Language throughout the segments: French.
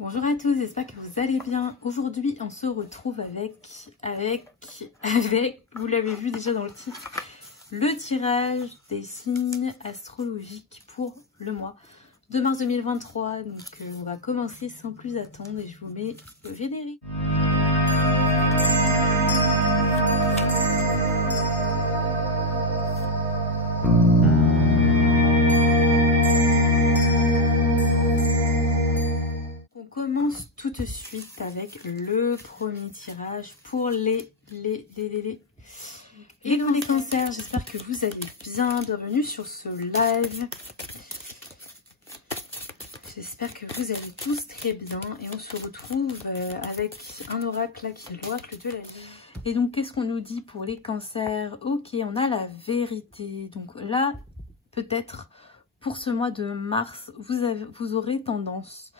Bonjour à tous, j'espère que vous allez bien. Aujourd'hui, on se retrouve avec, vous l'avez vu déjà dans le titre, le tirage des signes astrologiques pour le mois de mars 2023. Donc, on va commencer sans plus attendre et je vous mets le générique. Tout de suite avec le premier tirage pour les cancers. J'espère que vous allez bien. Bienvenue sur ce live. J'espère que vous allez tous très bien et on se retrouve avec un oracle là qui est l'oracle de la vie. Et donc qu'est-ce qu'on nous dit pour les cancers? Ok, on a la vérité. Donc là, peut-être pour ce mois de mars, vous aurez tendance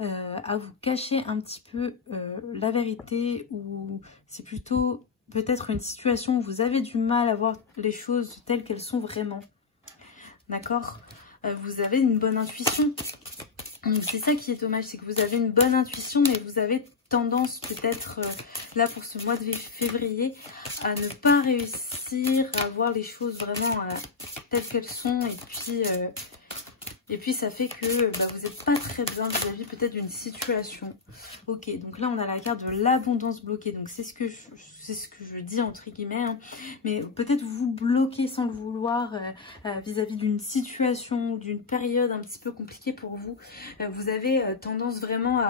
à vous cacher un petit peu la vérité, ou c'est plutôt peut-être une situation où vous avez du mal à voir les choses telles qu'elles sont vraiment. D'accord? Vous avez une bonne intuition. C'est ça qui est dommage, c'est que vous avez une bonne intuition, mais vous avez tendance peut-être là pour ce mois de février à ne pas réussir à voir les choses vraiment telles qu'elles sont, et puis ça fait que vous n'êtes pas très bien vis-à-vis peut-être d'une situation. Ok, donc là on a la carte de l'abondance bloquée. Donc c'est ce que je dis entre guillemets. Hein. Mais peut-être vous bloquez sans le vouloir vis-à-vis d'une situation ou d'une période un petit peu compliquée pour vous. Vous avez tendance vraiment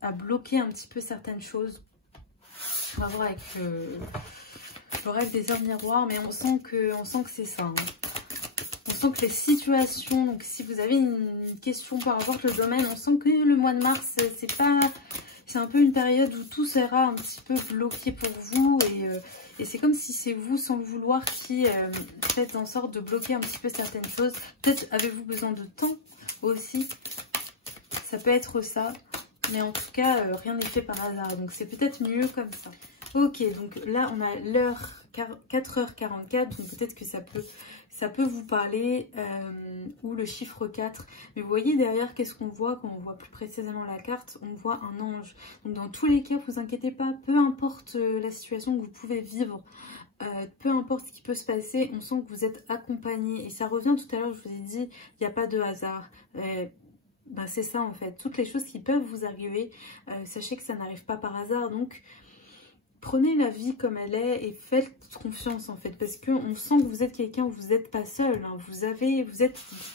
à bloquer un petit peu certaines choses. On va voir avec le rêve des heures miroirs, mais on sent que c'est ça. Hein. On sent que les situations, donc si vous avez une question par rapport au domaine, on sent que le mois de mars, c'est un peu une période où tout sera un petit peu bloqué pour vous, et c'est comme si c'est vous sans le vouloir qui faites en sorte de bloquer un petit peu certaines choses. Peut-être avez-vous besoin de temps aussi, ça peut être ça, mais en tout cas rien n'est fait par hasard, donc c'est peut-être mieux comme ça. Ok, donc là on a l'heure 4h44, donc peut-être que ça peut vous parler, ou le chiffre 4. Mais vous voyez derrière, qu'est-ce qu'on voit quand on voit plus précisément la carte? On voit un ange. Donc dans tous les cas, vous inquiétez pas, peu importe la situation que vous pouvez vivre, peu importe ce qui peut se passer, on sent que vous êtes accompagné. Et ça revient tout à l'heure, je vous ai dit, il n'y a pas de hasard. C'est ça en fait, toutes les choses qui peuvent vous arriver, sachez que ça n'arrive pas par hasard, donc prenez la vie comme elle est et faites confiance en fait, parce qu'on sent que vous êtes quelqu'un où vous n'êtes pas seul, hein. Vous êtes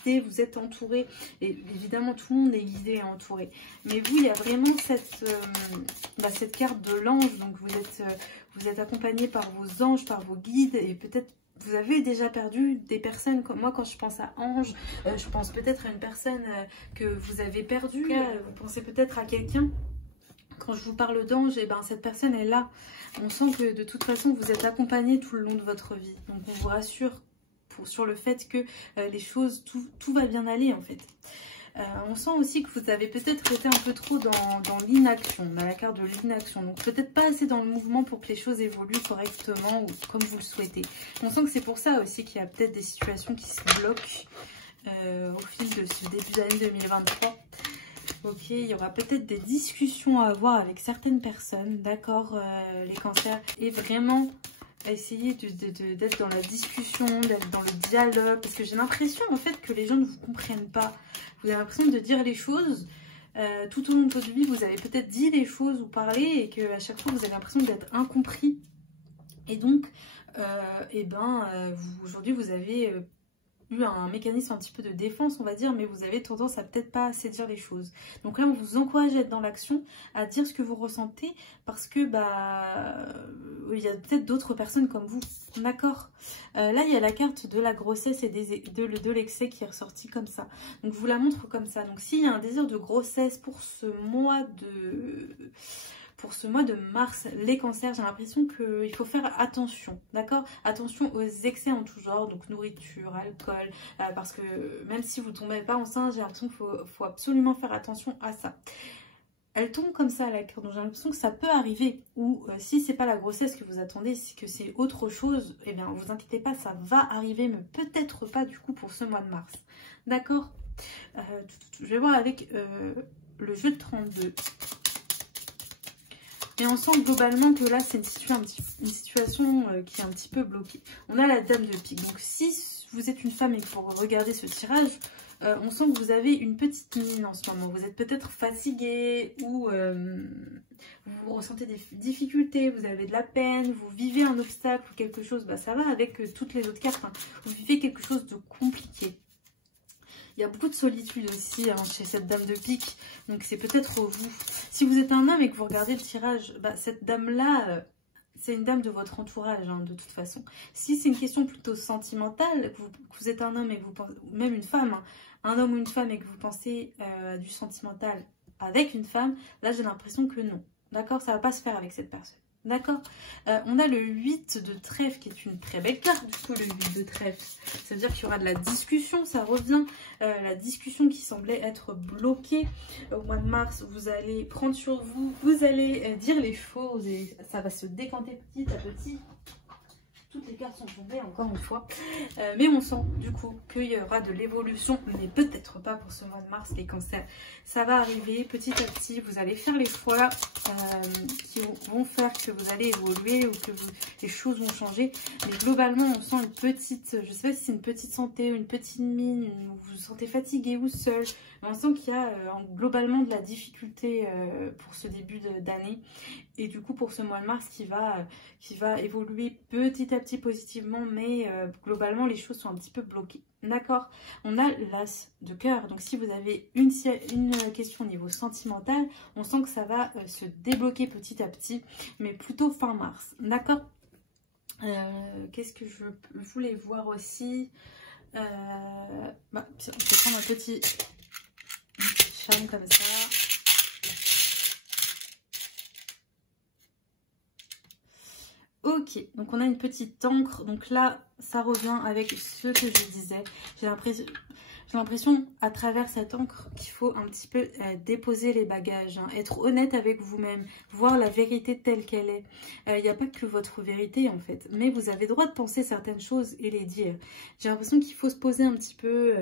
guidé, vous êtes entouré, et évidemment tout le monde est guidé et entouré, mais vous, il y a vraiment cette carte de l'ange, donc vous êtes accompagné par vos anges, par vos guides, et peut-être vous avez déjà perdu des personnes. Comme moi, quand je pense à ange, je pense peut-être à une personne que vous avez perdue, vous pensez peut-être à quelqu'un. Quand je vous parle d'ange, cette personne est là. On sent que de toute façon, vous êtes accompagné tout le long de votre vie. Donc on vous rassure sur le fait que les choses, tout va bien aller en fait. On sent aussi que vous avez peut-être été un peu trop dans l'inaction. On a la carte de l'inaction. Donc peut-être pas assez dans le mouvement pour que les choses évoluent correctement ou comme vous le souhaitez. On sent que c'est pour ça aussi qu'il y a peut-être des situations qui se bloquent au fil de ce début d'année 2023. Ok, il y aura peut-être des discussions à avoir avec certaines personnes, d'accord, les cancers, et vraiment essayer d'être dans la discussion, d'être dans le dialogue, parce que j'ai l'impression en fait que les gens ne vous comprennent pas. Vous avez l'impression de dire les choses, tout au long de votre vie, vous avez peut-être dit les choses ou parlé, et qu'à chaque fois vous avez l'impression d'être incompris. Et donc, aujourd'hui vous avez eu un mécanisme un petit peu de défense, on va dire, mais vous avez tendance à peut-être pas assez dire les choses. Donc là, on vous encourage à être dans l'action, à dire ce que vous ressentez, parce que il y a peut-être d'autres personnes comme vous, d'accord. Là, il y a la carte de la grossesse et de l'excès qui est ressortie comme ça. Donc, je vous la montre comme ça. Donc, s'il y a un désir de grossesse pour ce mois de mars, les cancers, j'ai l'impression qu'il faut faire attention, d'accord? Attention aux excès en tout genre, donc nourriture, alcool, parce que même si vous ne tombez pas enceinte, j'ai l'impression qu'il faut absolument faire attention à ça. Elle tombe comme ça à la carte, donc j'ai l'impression que ça peut arriver, ou si c'est pas la grossesse que vous attendez, c'est que c'est autre chose, eh bien vous inquiétez pas, ça va arriver, mais peut-être pas du coup pour ce mois de mars, d'accord? Je vais voir avec le jeu de 32. Et on sent globalement que là, c'est une situation qui est un petit peu bloquée. On a la dame de pique. Donc, si vous êtes une femme et que vous regardez ce tirage, on sent que vous avez une petite mine en ce moment. Vous êtes peut-être fatigué ou vous ressentez des difficultés, vous avez de la peine, vous vivez un obstacle ou quelque chose. Bah, ça va avec toutes les autres cartes. Hein. Vous vivez quelque chose de compliqué. Il y a beaucoup de solitude aussi hein, chez cette dame de pique. Donc, c'est peut-être vous. Si vous êtes un homme et que vous regardez le tirage, bah, cette dame-là, c'est une dame de votre entourage, hein, de toute façon. Si c'est une question plutôt sentimentale, que vous êtes un homme et que vous pensez, même une femme, hein, un homme ou une femme et que vous pensez à du sentimental avec une femme, là, j'ai l'impression que non. D'accord? Ça ne va pas se faire avec cette personne. D'accord, on a le 8 de trèfle qui est une très belle carte, du coup, le 8 de trèfle. Ça veut dire qu'il y aura de la discussion, ça revient. La discussion qui semblait être bloquée au mois de mars, vous allez prendre sur vous, vous allez dire les choses et ça va se décanter petit à petit. Toutes les cartes sont tombées encore une fois. Mais on sent du coup qu'il y aura de l'évolution, mais peut-être pas pour ce mois de mars les cancers. Ça va arriver petit à petit, vous allez faire les choix qui vont faire que vous allez évoluer ou que les choses vont changer. Mais globalement on sent une petite, je sais pas si c'est une petite santé ou une petite mine, vous vous sentez fatigué ou seul. Mais on sent qu'il y a globalement de la difficulté pour ce début d'année. Et du coup pour ce mois de mars qui va évoluer petit à petit positivement, mais globalement les choses sont un petit peu bloquées. D'accord? On a l'as de cœur. Donc si vous avez une question au niveau sentimental, on sent que ça va se débloquer petit à petit, mais plutôt fin mars. D'accord? Qu'est-ce que je voulais voir aussi? Bah, on peut prendre un petit charme comme ça. Ok, donc on a une petite encre. Donc là, ça revient avec ce que je disais. J'ai l'impression à travers cette encre qu'il faut un petit peu déposer les bagages, hein, être honnête avec vous-même, voir la vérité telle qu'elle est. Il n'y a pas que votre vérité en fait, mais vous avez le droit de penser certaines choses et les dire. J'ai l'impression qu'il faut se poser un petit peu,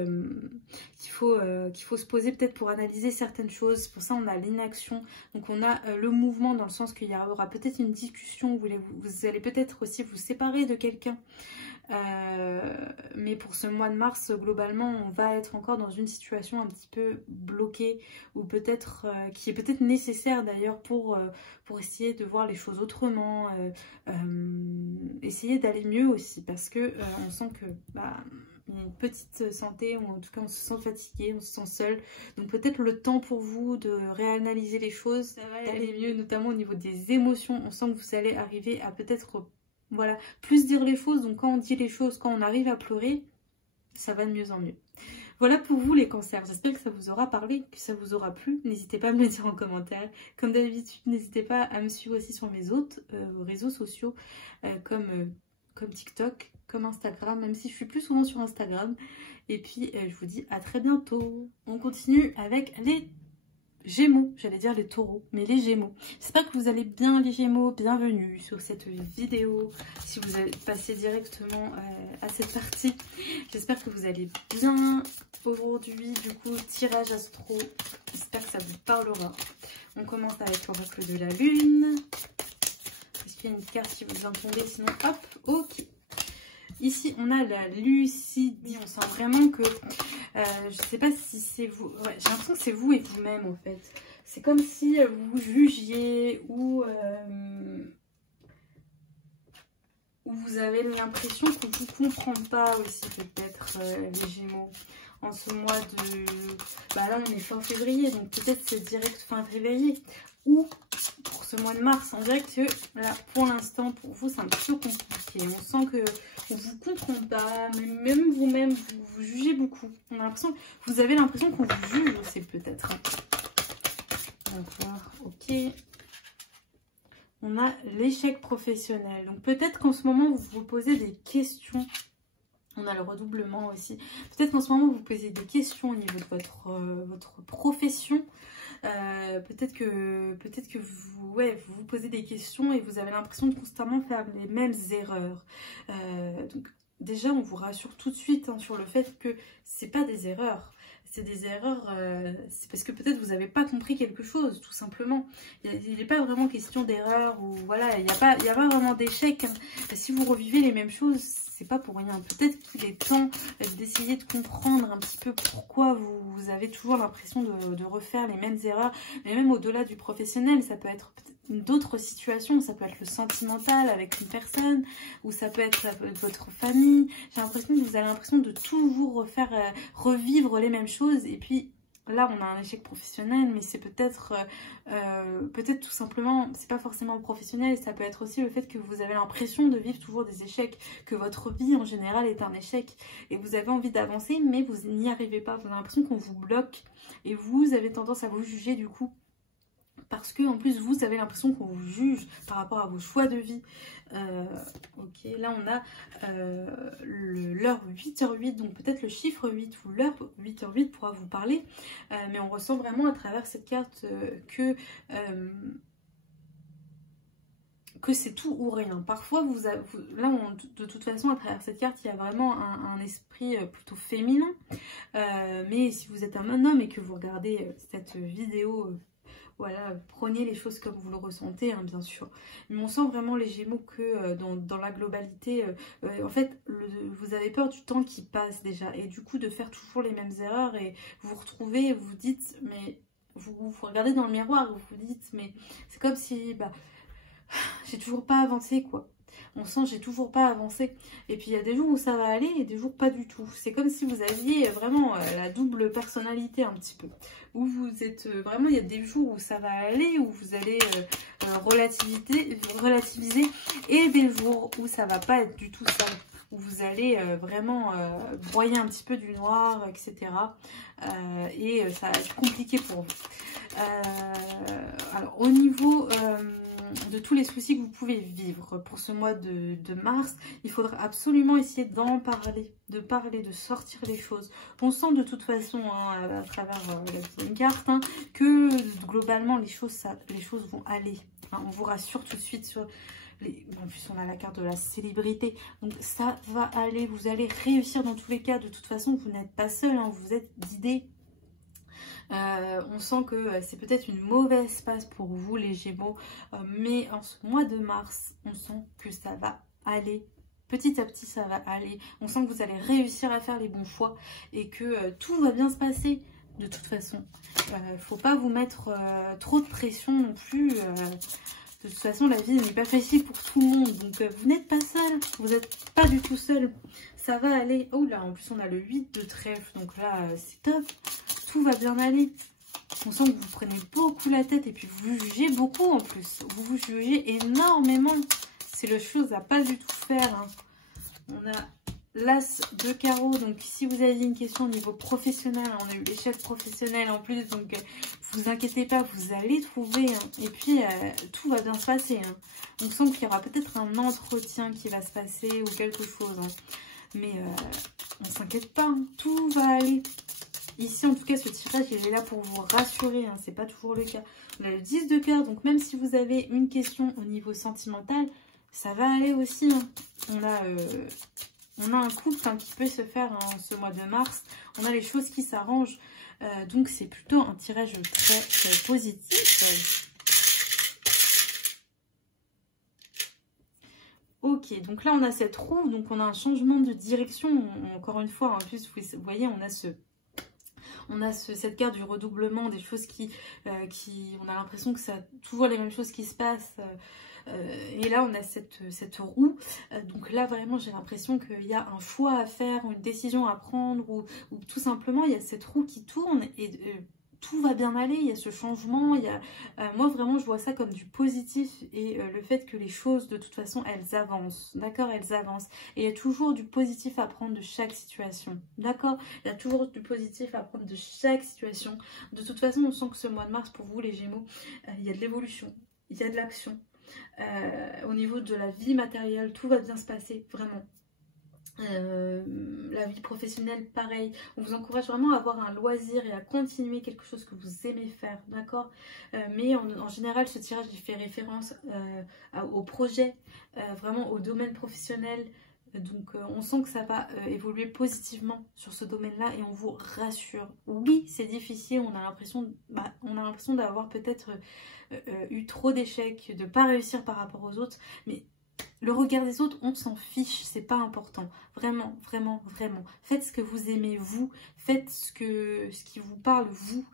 qu'il faut se poser peut-être pour analyser certaines choses. Pour ça on a l'inaction, donc on a le mouvement dans le sens qu'il y aura peut-être une discussion, vous allez peut-être aussi vous séparer de quelqu'un. Mais pour ce mois de mars, globalement, on va être encore dans une situation un petit peu bloquée ou peut-être qui est peut-être nécessaire d'ailleurs pour essayer de voir les choses autrement, essayer d'aller mieux aussi parce que on sent que il y a une petite santé, ou en tout cas on se sent fatigué, on se sent seul. Donc peut-être le temps pour vous de réanalyser les choses, ça va aller mieux, notamment au niveau des émotions. On sent que vous allez arriver à peut-être... Voilà, plus dire les choses, donc quand on dit les choses, quand on arrive à pleurer, ça va de mieux en mieux. Voilà pour vous les cancers, j'espère que ça vous aura parlé, que ça vous aura plu. N'hésitez pas à me le dire en commentaire. Comme d'habitude, n'hésitez pas à me suivre aussi sur mes autres réseaux sociaux, comme TikTok, comme Instagram, même si je suis plus souvent sur Instagram. Et puis, je vous dis à très bientôt. On continue avec les Gémeaux, j'allais dire les taureaux, mais les Gémeaux. J'espère que vous allez bien les Gémeaux, bienvenue sur cette vidéo. Si vous allez passer directement à cette partie, j'espère que vous allez bien aujourd'hui. Du coup, tirage astro, j'espère que ça vous parlera. On commence avec l'oracle de la lune. Est-ce qu'il y a une carte qui vous vient tomber? Sinon, hop, ok. Ici, on a la lucidité. On sent vraiment que... je sais pas si c'est vous... Ouais, j'ai l'impression que c'est vous et vous-même, en fait. C'est comme si vous jugiez ou vous avez l'impression qu'on ne vous comprend pas aussi, peut-être, les Gémeaux. En ce mois de... Bah là, on est fin février, donc peut-être c'est direct fin février. Ou pour ce mois de mars, on dirait que là, pour l'instant, pour vous, c'est un petit peu compliqué. On sent que on vous comprend pas, mais même vous-même, vous jugez beaucoup. On a l'impression, vous avez l'impression qu'on vous juge aussi peut-être. On va voir, ok. On a l'échec professionnel. Donc peut-être qu'en ce moment, vous vous posez des questions. On a le redoublement aussi. Peut-être qu'en ce moment, vous posez des questions au niveau de votre profession. Peut-être que vous vous posez des questions et vous avez l'impression de constamment faire les mêmes erreurs. Donc déjà, on vous rassure tout de suite hein, sur le fait que c'est pas des erreurs. c'est des erreurs, c'est parce que peut-être vous n'avez pas compris quelque chose, tout simplement. Il n'est pas vraiment question d'erreur, ou voilà, il n'y a pas vraiment d'échec. Hein. Si vous revivez les mêmes choses, c'est pas pour rien. Peut-être qu'il est temps d'essayer de comprendre un petit peu pourquoi vous avez toujours l'impression de refaire les mêmes erreurs. Mais même au-delà du professionnel, ça peut être d'autres situations. Ça peut être le sentimental avec une personne, ou ça peut être votre famille. J'ai l'impression que vous avez l'impression de toujours revivre les mêmes choses. Et puis là, on a un échec professionnel, mais c'est peut-être tout simplement, c'est pas forcément professionnel, ça peut être aussi le fait que vous avez l'impression de vivre toujours des échecs, que votre vie en général est un échec, et vous avez envie d'avancer, mais vous n'y arrivez pas, vous avez l'impression qu'on vous bloque, et vous avez tendance à vous juger du coup, parce que en plus vous avez l'impression qu'on vous juge par rapport à vos choix de vie. Ok, là on a l'heure 8h08, donc peut-être le chiffre 8 ou l'heure 8h08 pourra vous parler, mais on ressent vraiment à travers cette carte que c'est tout ou rien. Parfois, de toute façon, à travers cette carte, il y a vraiment un esprit plutôt féminin, mais si vous êtes un homme et que vous regardez cette vidéo, voilà, prenez les choses comme vous le ressentez, hein, bien sûr. Mais on sent vraiment les Gémeaux que dans la globalité, en fait, vous avez peur du temps qui passe déjà. Et du coup, de faire toujours les mêmes erreurs et vous vous retrouvez et vous vous dites, mais vous regardez dans le miroir et vous vous dites, mais c'est comme si, bah, j'ai toujours pas avancé, quoi. On sent j'ai toujours pas avancé. Et puis il y a des jours où ça va aller et des jours pas du tout. C'est comme si vous aviez vraiment la double personnalité un petit peu. Où vous êtes vraiment, il y a des jours où ça va aller, où vous allez relativiser, et des jours où ça va pas être du tout ça. Où vous allez vraiment broyer un petit peu du noir, etc. Et ça va être compliqué pour vous. Alors au niveau de tous les soucis que vous pouvez vivre pour ce mois de mars, il faudra absolument essayer d'en parler, de sortir les choses. On sent de toute façon, hein, à travers la deuxième carte, hein, que globalement les choses vont aller. Hein, on vous rassure tout de suite sur... En plus on a la carte de la célébrité, donc ça va aller, vous allez réussir dans tous les cas. De toute façon vous n'êtes pas seul, hein, vous êtes guidé. On sent que c'est peut-être une mauvaise passe pour vous les Gémeaux, mais en ce mois de mars on sent que ça va aller. Petit à petit ça va aller, on sent que vous allez réussir à faire les bons choix et que tout va bien se passer. De toute façon, faut pas vous mettre trop de pression non plus. De toute façon, la vie n'est pas facile pour tout le monde. Donc, vous n'êtes pas seul. Vous n'êtes pas du tout seul. Ça va aller. Oh là, en plus, on a le 8 de trèfle. Donc là, c'est top. Tout va bien aller. On sent que vous prenez beaucoup la tête. Et puis, vous vous jugez beaucoup en plus. Vous vous jugez énormément. C'est la chose à pas du tout faire. Hein. On a l'As de carreau. Donc, si vous avez une question au niveau professionnel, on a eu l'échec professionnel en plus. Donc, vous inquiétez pas, vous allez trouver. Hein. Et puis, tout va bien se passer. Hein. On sent qu'il y aura peut-être un entretien qui va se passer ou quelque chose. Hein. Mais on s'inquiète pas. Hein. Tout va aller. Ici, en tout cas, ce tirage, il est là pour vous rassurer. Hein. C'est pas toujours le cas. On a le 10 de cœur. Donc, même si vous avez une question au niveau sentimental, ça va aller aussi. Hein. On a un couple hein, qui peut se faire hein, ce mois de mars. On a les choses qui s'arrangent. Donc, c'est plutôt un tirage très positif. Ok, donc là, on a cette roue. Donc, on a un changement de direction. Encore une fois, en plus, vous voyez, on a cette carte du redoublement, des choses on a l'impression que c'est toujours les mêmes choses qui se passent. Et là, on a cette roue. Donc là, vraiment, j'ai l'impression qu'il y a un choix à faire, une décision à prendre, ou tout simplement, il y a cette roue qui tourne et tout va bien aller. Il y a ce changement. Moi, vraiment, je vois ça comme du positif et le fait que les choses, de toute façon, elles avancent. D'accord? Elles avancent. Et il y a toujours du positif à prendre de chaque situation. D'accord? Il y a toujours du positif à prendre de chaque situation. De toute façon, on sent que ce mois de mars, pour vous, les Gémeaux, il y a de l'évolution. Il y a de l'action. Au niveau de la vie matérielle, tout va bien se passer, vraiment. La vie professionnelle, pareil. On vous encourage vraiment à avoir un loisir et à continuer quelque chose que vous aimez faire, d'accord? Mais en général, ce tirage, il fait référence au projet, vraiment au domaine professionnel. Donc on sent que ça va évoluer positivement sur ce domaine-là et on vous rassure. Oui, c'est difficile, on a l'impression d'avoir peut-être eu trop d'échecs, de ne pas réussir par rapport aux autres, mais le regard des autres, on s'en fiche, c'est pas important. Vraiment, vraiment, vraiment. Faites ce que vous aimez, vous. Faites ce qui vous parle, vous.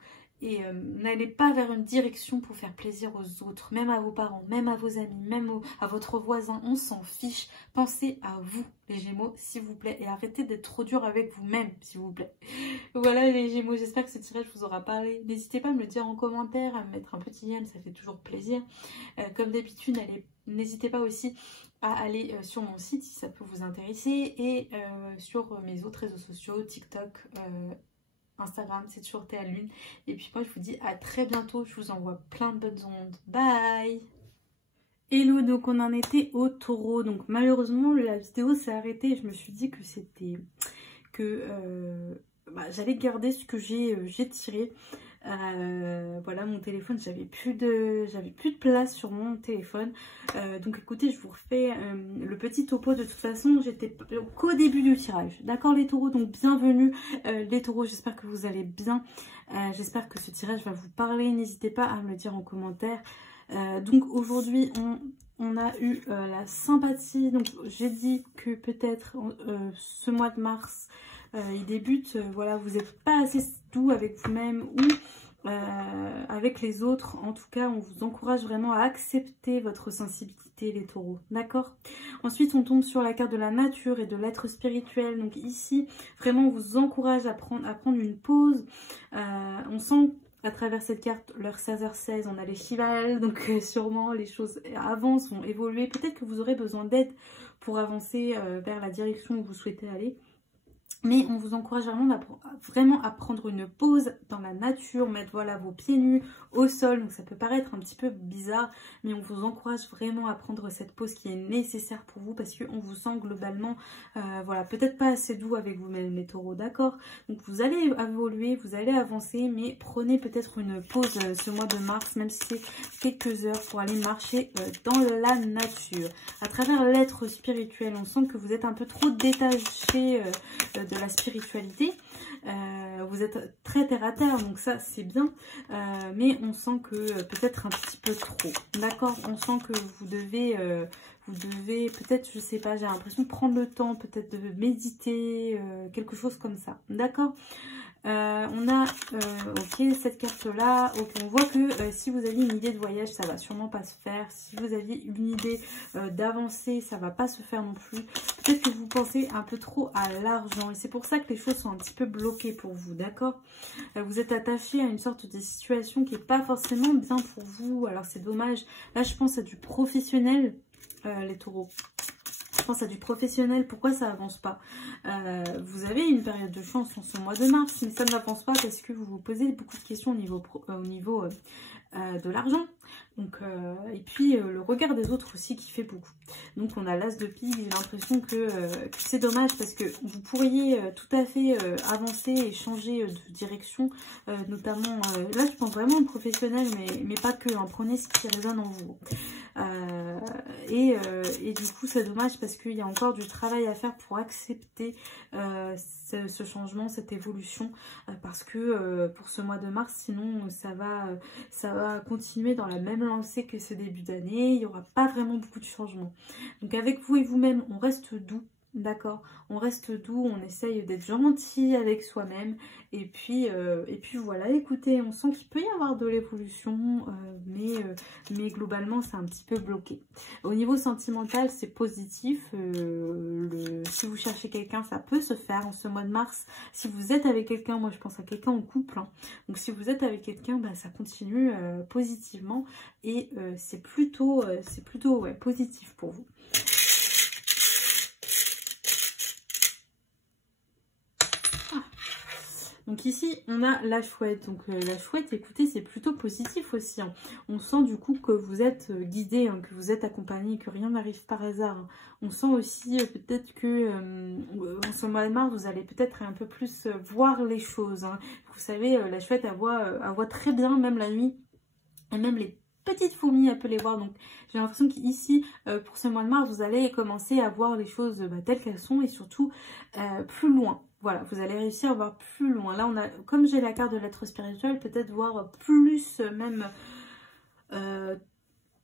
Et n'allez pas vers une direction pour faire plaisir aux autres, même à vos parents, même à vos amis, même à votre voisin. On s'en fiche. Pensez à vous, les Gémeaux, s'il vous plaît. Et arrêtez d'être trop dur avec vous-même, s'il vous plaît. Voilà les Gémeaux, j'espère que ce tirage vous aura parlé. N'hésitez pas à me le dire en commentaire, à me mettre un petit j'aime, ça fait toujours plaisir. Comme d'habitude, n'hésitez pas aussi à aller sur mon site si ça peut vous intéresser et sur mes autres réseaux sociaux, TikTok, Instagram, c'est toujours Théa Lune. Et puis moi je vous dis à très bientôt, je vous envoie plein de bonnes ondes. Bye. Hello, donc on en était au taureau. Donc malheureusement la vidéo s'est arrêtée. Je me suis dit que c'était j'allais garder ce que j'ai tiré. Voilà mon téléphone, j'avais plus de place sur mon téléphone, donc écoutez, je vous refais le petit topo. De toute façon j'étais qu'au début du tirage, d'accord les taureaux, donc bienvenue les taureaux, j'espère que vous allez bien, j'espère que ce tirage va vous parler, n'hésitez pas à me le dire en commentaire. Donc aujourd'hui on a eu la sympathie, donc j'ai dit que peut-être ce mois de mars il débute, voilà, vous n'êtes pas assez doux avec vous-même ou avec les autres. En tout cas, on vous encourage vraiment à accepter votre sensibilité, les taureaux, d'accord? Ensuite, on tombe sur la carte de la nature et de l'être spirituel. Donc ici, vraiment, on vous encourage à prendre une pause. On sent à travers cette carte, l'heure 16h16, on a les chevals, donc sûrement les choses avancent, vont évoluer. Peut-être que vous aurez besoin d'aide pour avancer vers la direction où vous souhaitez aller. Mais on vous encourage vraiment à prendre une pause dans la nature, mettre voilà vos pieds nus au sol. Donc ça peut paraître un petit peu bizarre, mais on vous encourage vraiment à prendre cette pause qui est nécessaire pour vous parce qu'on vous sent globalement, voilà, peut-être pas assez doux avec vous-même les taureaux, d'accord? Donc vous allez évoluer, vous allez avancer, mais prenez peut-être une pause ce mois de mars, même si c'est quelques heures pour aller marcher dans la nature. À travers l'être spirituel, on sent que vous êtes un peu trop détaché de la spiritualité, vous êtes très terre à terre, donc ça c'est bien, mais on sent que peut-être un petit peu trop, d'accord? On sent que vous devez peut-être, je sais pas, j'ai l'impression de prendre le temps peut-être de méditer, quelque chose comme ça, d'accord? On a ok cette carte là, ok, on voit que si vous aviez une idée de voyage, ça va sûrement pas se faire. Si vous aviez une idée d'avancer, ça va pas se faire non plus. Peut-être que vous pensez un peu trop à l'argent et c'est pour ça que les choses sont un petit peu bloquées pour vous, d'accord? Vous êtes attaché à une sorte de situation qui est pas forcément bien pour vous, alors c'est dommage. Là je pense à du professionnel, les taureaux. Je pense à du professionnel. Pourquoi ça avance pas? Vous avez une période de chance en ce mois de mars, mais ça n'avance pas parce que vous vous posez beaucoup de questions au niveau de l'argent. Donc, et puis le regard des autres aussi qui fait beaucoup. Donc on a l'as de pique, j'ai l'impression que c'est dommage parce que vous pourriez tout à fait avancer et changer de direction, notamment, là je pense vraiment au professionnel, mais pas que, hein, prenez ce qui résonne en vous. Et du coup c'est dommage parce qu'il y a encore du travail à faire pour accepter ce changement, cette évolution, parce que pour ce mois de mars, sinon ça va continuer dans la même lancée que ce début d'année, il n'y aura pas vraiment beaucoup de changements. Donc avec vous et vous-même, on reste doux, d'accord? On reste doux, on essaye d'être gentil avec soi-même, et puis voilà, écoutez, on sent qu'il peut y avoir de l'évolution, mais globalement c'est un petit peu bloqué. Au niveau sentimental, c'est positif, si vous cherchez quelqu'un, ça peut se faire en ce mois de mars. Si vous êtes avec quelqu'un, moi je pense à quelqu'un en couple, hein. Donc si vous êtes avec quelqu'un, bah, ça continue positivement, et c'est plutôt ouais, positif pour vous. Donc ici, on a la chouette. Donc la chouette, écoutez, c'est plutôt positif aussi, hein. On sent du coup que vous êtes guidé, hein, que vous êtes accompagné, que rien n'arrive par hasard, hein. On sent aussi peut-être que en ce mois de mars, vous allez peut-être un peu plus voir les choses, hein. Vous savez, la chouette, elle voit très bien, même la nuit. Et même petites fourmis, elle peut les voir. Donc j'ai l'impression qu'ici, pour ce mois de mars, vous allez commencer à voir les choses telles qu'elles sont et surtout plus loin. Voilà, vous allez réussir à voir plus loin. Là, on a, comme j'ai la carte de l'être spirituel, peut-être voir plus même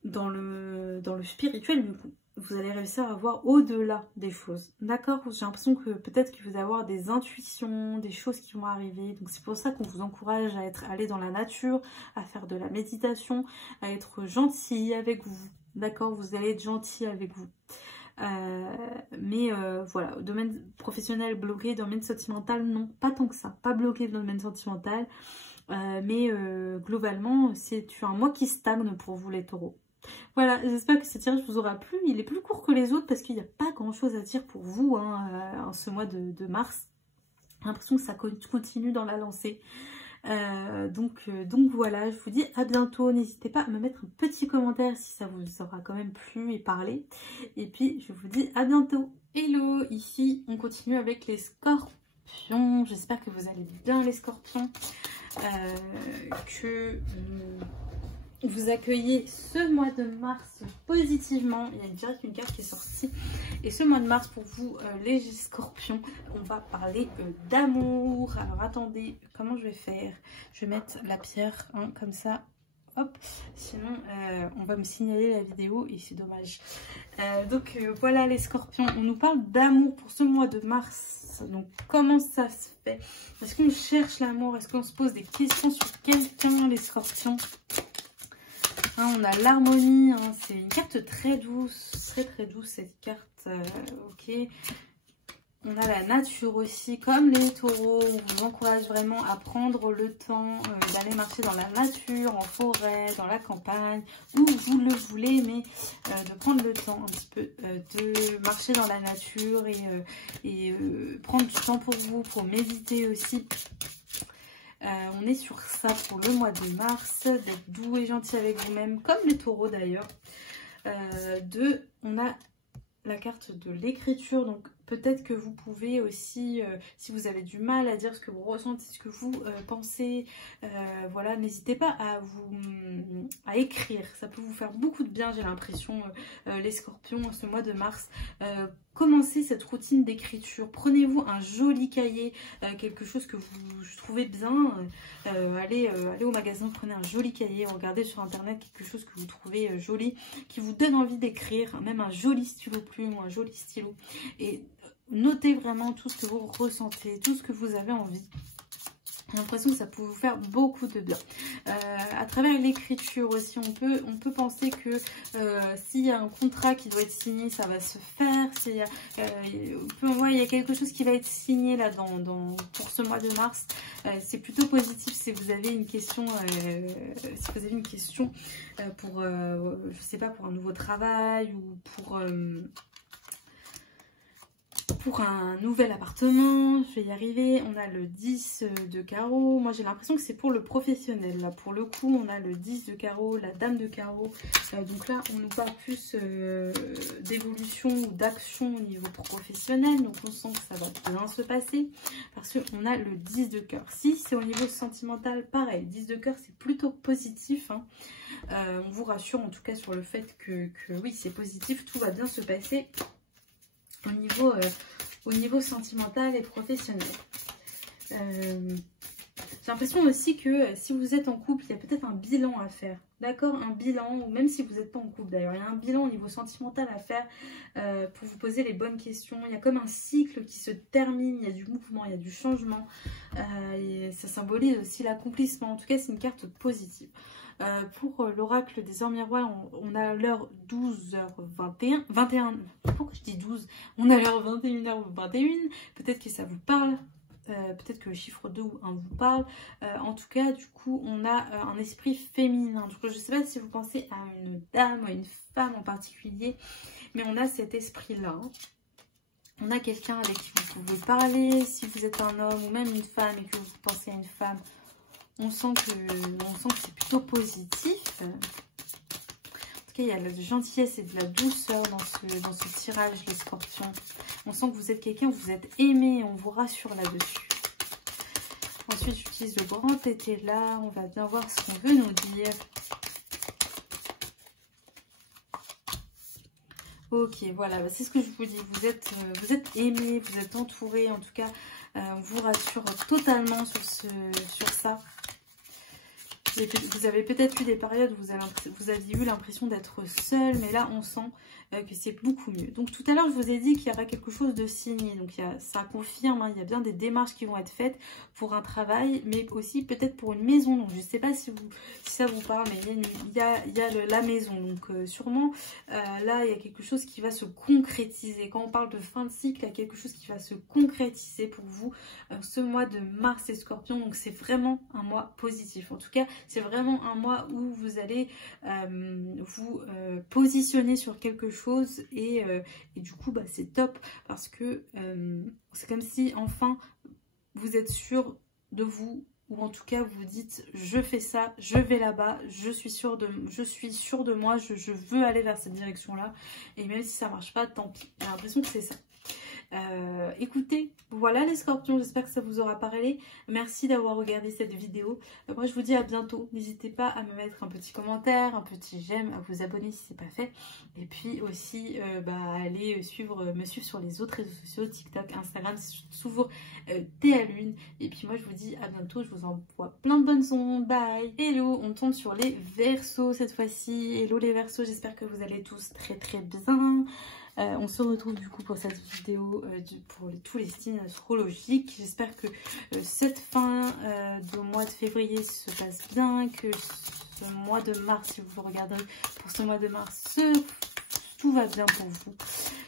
dans le spirituel du coup. Vous allez réussir à voir au-delà des choses. D'accord? J'ai l'impression que peut-être que vous allez avoir des intuitions, des choses qui vont arriver. Donc c'est pour ça qu'on vous encourage à aller dans la nature, à faire de la méditation, à être gentil avec vous. D'accord? Vous allez être gentil avec vous. Voilà, domaine professionnel bloqué, domaine sentimental, non, pas tant que ça. Pas bloqué dans le domaine sentimental. Globalement, c'est un mois qui stagne pour vous les taureaux. Voilà, j'espère que ce tirage vous aura plu. Il est plus court que les autres parce qu'il n'y a pas grand chose à dire pour vous en ce mois de mars. J'ai l'impression que ça continue dans la lancée. Donc voilà, je vous dis à bientôt. N'hésitez pas à me mettre un petit commentaire si ça vous aura quand même plu et parlé. Et puis je vous dis à bientôt. Hello, ici on continue avec les scorpions. J'espère que vous allez bien les scorpions. Que vous accueillez ce mois de mars positivement. Il y a direct une carte qui est sortie. Et ce mois de mars pour vous, les scorpions, on va parler d'amour. Alors attendez, comment je vais faire? Je vais mettre la pierre comme ça. Hop, sinon on va me signaler la vidéo et c'est dommage. Voilà les scorpions, on nous parle d'amour pour ce mois de mars. Donc comment ça se fait? Est-ce qu'on cherche l'amour? Est-ce qu'on se pose des questions sur quelqu'un les scorpions? On a l'harmonie, c'est une carte très douce, très douce cette carte, ok. On a la nature aussi, comme les taureaux, on vous encourage vraiment à prendre le temps d'aller marcher dans la nature, en forêt, dans la campagne, où vous le voulez, mais de prendre le temps un petit peu de marcher dans la nature et prendre du temps pour vous, pour méditer aussi. On est sur ça pour le mois de mars, d'être doux et gentil avec vous-même, comme les taureaux d'ailleurs. On a la carte de l'écriture, donc peut-être que vous pouvez aussi, si vous avez du mal à dire ce que vous ressentez, ce que vous pensez, voilà, n'hésitez pas à écrire. Ça peut vous faire beaucoup de bien, j'ai l'impression, les scorpions, ce mois de mars. Commencez cette routine d'écriture. Prenez-vous un joli cahier, quelque chose que vous trouvez bien. Allez au magasin, prenez un joli cahier, regardez sur internet quelque chose que vous trouvez joli, qui vous donne envie d'écrire, même un joli stylo plume ou un joli stylo. Et notez vraiment tout ce que vous ressentez, tout ce que vous avez envie. J'ai l'impression que ça peut vous faire beaucoup de bien. À travers l'écriture aussi, on peut penser que s'il y a un contrat qui doit être signé, ça va se faire. Il y a quelque chose qui va être signé là pour ce mois de mars. C'est plutôt positif si vous avez une question, pour, je sais pas, pour un nouveau travail ou pour un nouvel appartement. Je vais y arriver. On a le 10 de carreau. Moi j'ai l'impression que c'est pour le professionnel. Là pour le coup on a le 10 de carreau, la dame de carreau. Donc là on nous parle plus d'évolution ou d'action au niveau professionnel. Donc on sent que ça va bien se passer. Parce qu'on a le 10 de cœur. Si c'est au niveau sentimental, pareil. 10 de cœur c'est plutôt positif. On vous rassure en tout cas sur le fait que oui c'est positif. Tout va bien se passer au niveau sentimental et professionnel. J'ai l'impression aussi que si vous êtes en couple, il y a peut-être un bilan à faire. D'accord? Un bilan, ou même si vous n'êtes pas en couple d'ailleurs, il y a un bilan au niveau sentimental à faire pour vous poser les bonnes questions. Il y a comme un cycle qui se termine, il y a du mouvement, il y a du changement. Et ça symbolise aussi l'accomplissement. En tout cas, c'est une carte positive. Pour l'oracle des or miroirs, on a l'heure 12h21. Pourquoi je dis 12? On a l'heure 21h21. Peut-être que ça vous parle. Peut-être que le chiffre 2 ou 1 vous parle. En tout cas, du coup, on a un esprit féminin. Donc, je ne sais pas si vous pensez à une dame, à une femme en particulier. Mais on a cet esprit-là. On a quelqu'un avec qui vous pouvez parler. Si vous êtes un homme ou même une femme et que vous pensez à une femme, on sent que c'est plutôt positif. En tout cas, il y a de la gentillesse et de la douceur dans ce tirage, les scorpions. On sent que vous êtes quelqu'un, vous êtes aimé, on vous rassure là-dessus. Ensuite, j'utilise le grand été là. On va bien voir ce qu'on veut nous dire. Ok, voilà, bah, c'est ce que je vous dis. Vous êtes aimé, vous êtes entouré. En tout cas, on vous rassure totalement sur ça. Vous avez peut-être eu des périodes où vous aviez eu l'impression d'être seul, mais là on sent que c'est beaucoup mieux. Donc tout à l'heure je vous ai dit qu'il y aura quelque chose de signé, donc ça confirme, hein, il y a bien des démarches qui vont être faites pour un travail, mais aussi peut-être pour une maison. Donc je ne sais pas si ça vous parle, mais il y a la maison, donc sûrement là il y a quelque chose qui va se concrétiser. Quand on parle de fin de cycle, il y a quelque chose qui va se concrétiser pour vous ce mois de mars et Scorpion, donc c'est vraiment un mois positif. En tout cas, c'est vraiment un mois où vous allez vous positionner sur quelque chose et du coup bah, c'est top parce que c'est comme si enfin vous êtes sûr de vous, ou en tout cas vous vous dites je fais ça, je vais là-bas, je suis sûre de moi, je veux aller vers cette direction là, et même si ça marche pas, tant pis. J'ai l'impression que c'est ça. Écoutez, voilà les scorpions, j'espère que ça vous aura parlé. Merci d'avoir regardé cette vidéo. Moi je vous dis à bientôt. N'hésitez pas à me mettre un petit commentaire, un petit j'aime, à vous abonner si c'est pas fait, et puis aussi allez me suivre sur les autres réseaux sociaux, TikTok, Instagram, c'est toujours Théa Lune. Et puis moi je vous dis à bientôt, je vous envoie plein de bonnes ondes. Bye. Hello, on tombe sur les Verseaux cette fois-ci. Hello les Verseaux, j'espère que vous allez tous très très bien. On se retrouve du coup pour cette vidéo pour tous les signes astrologiques. J'espère que cette fin de mois de février se passe bien, que ce mois de mars, si vous regardez pour ce mois de mars, tout va bien pour vous.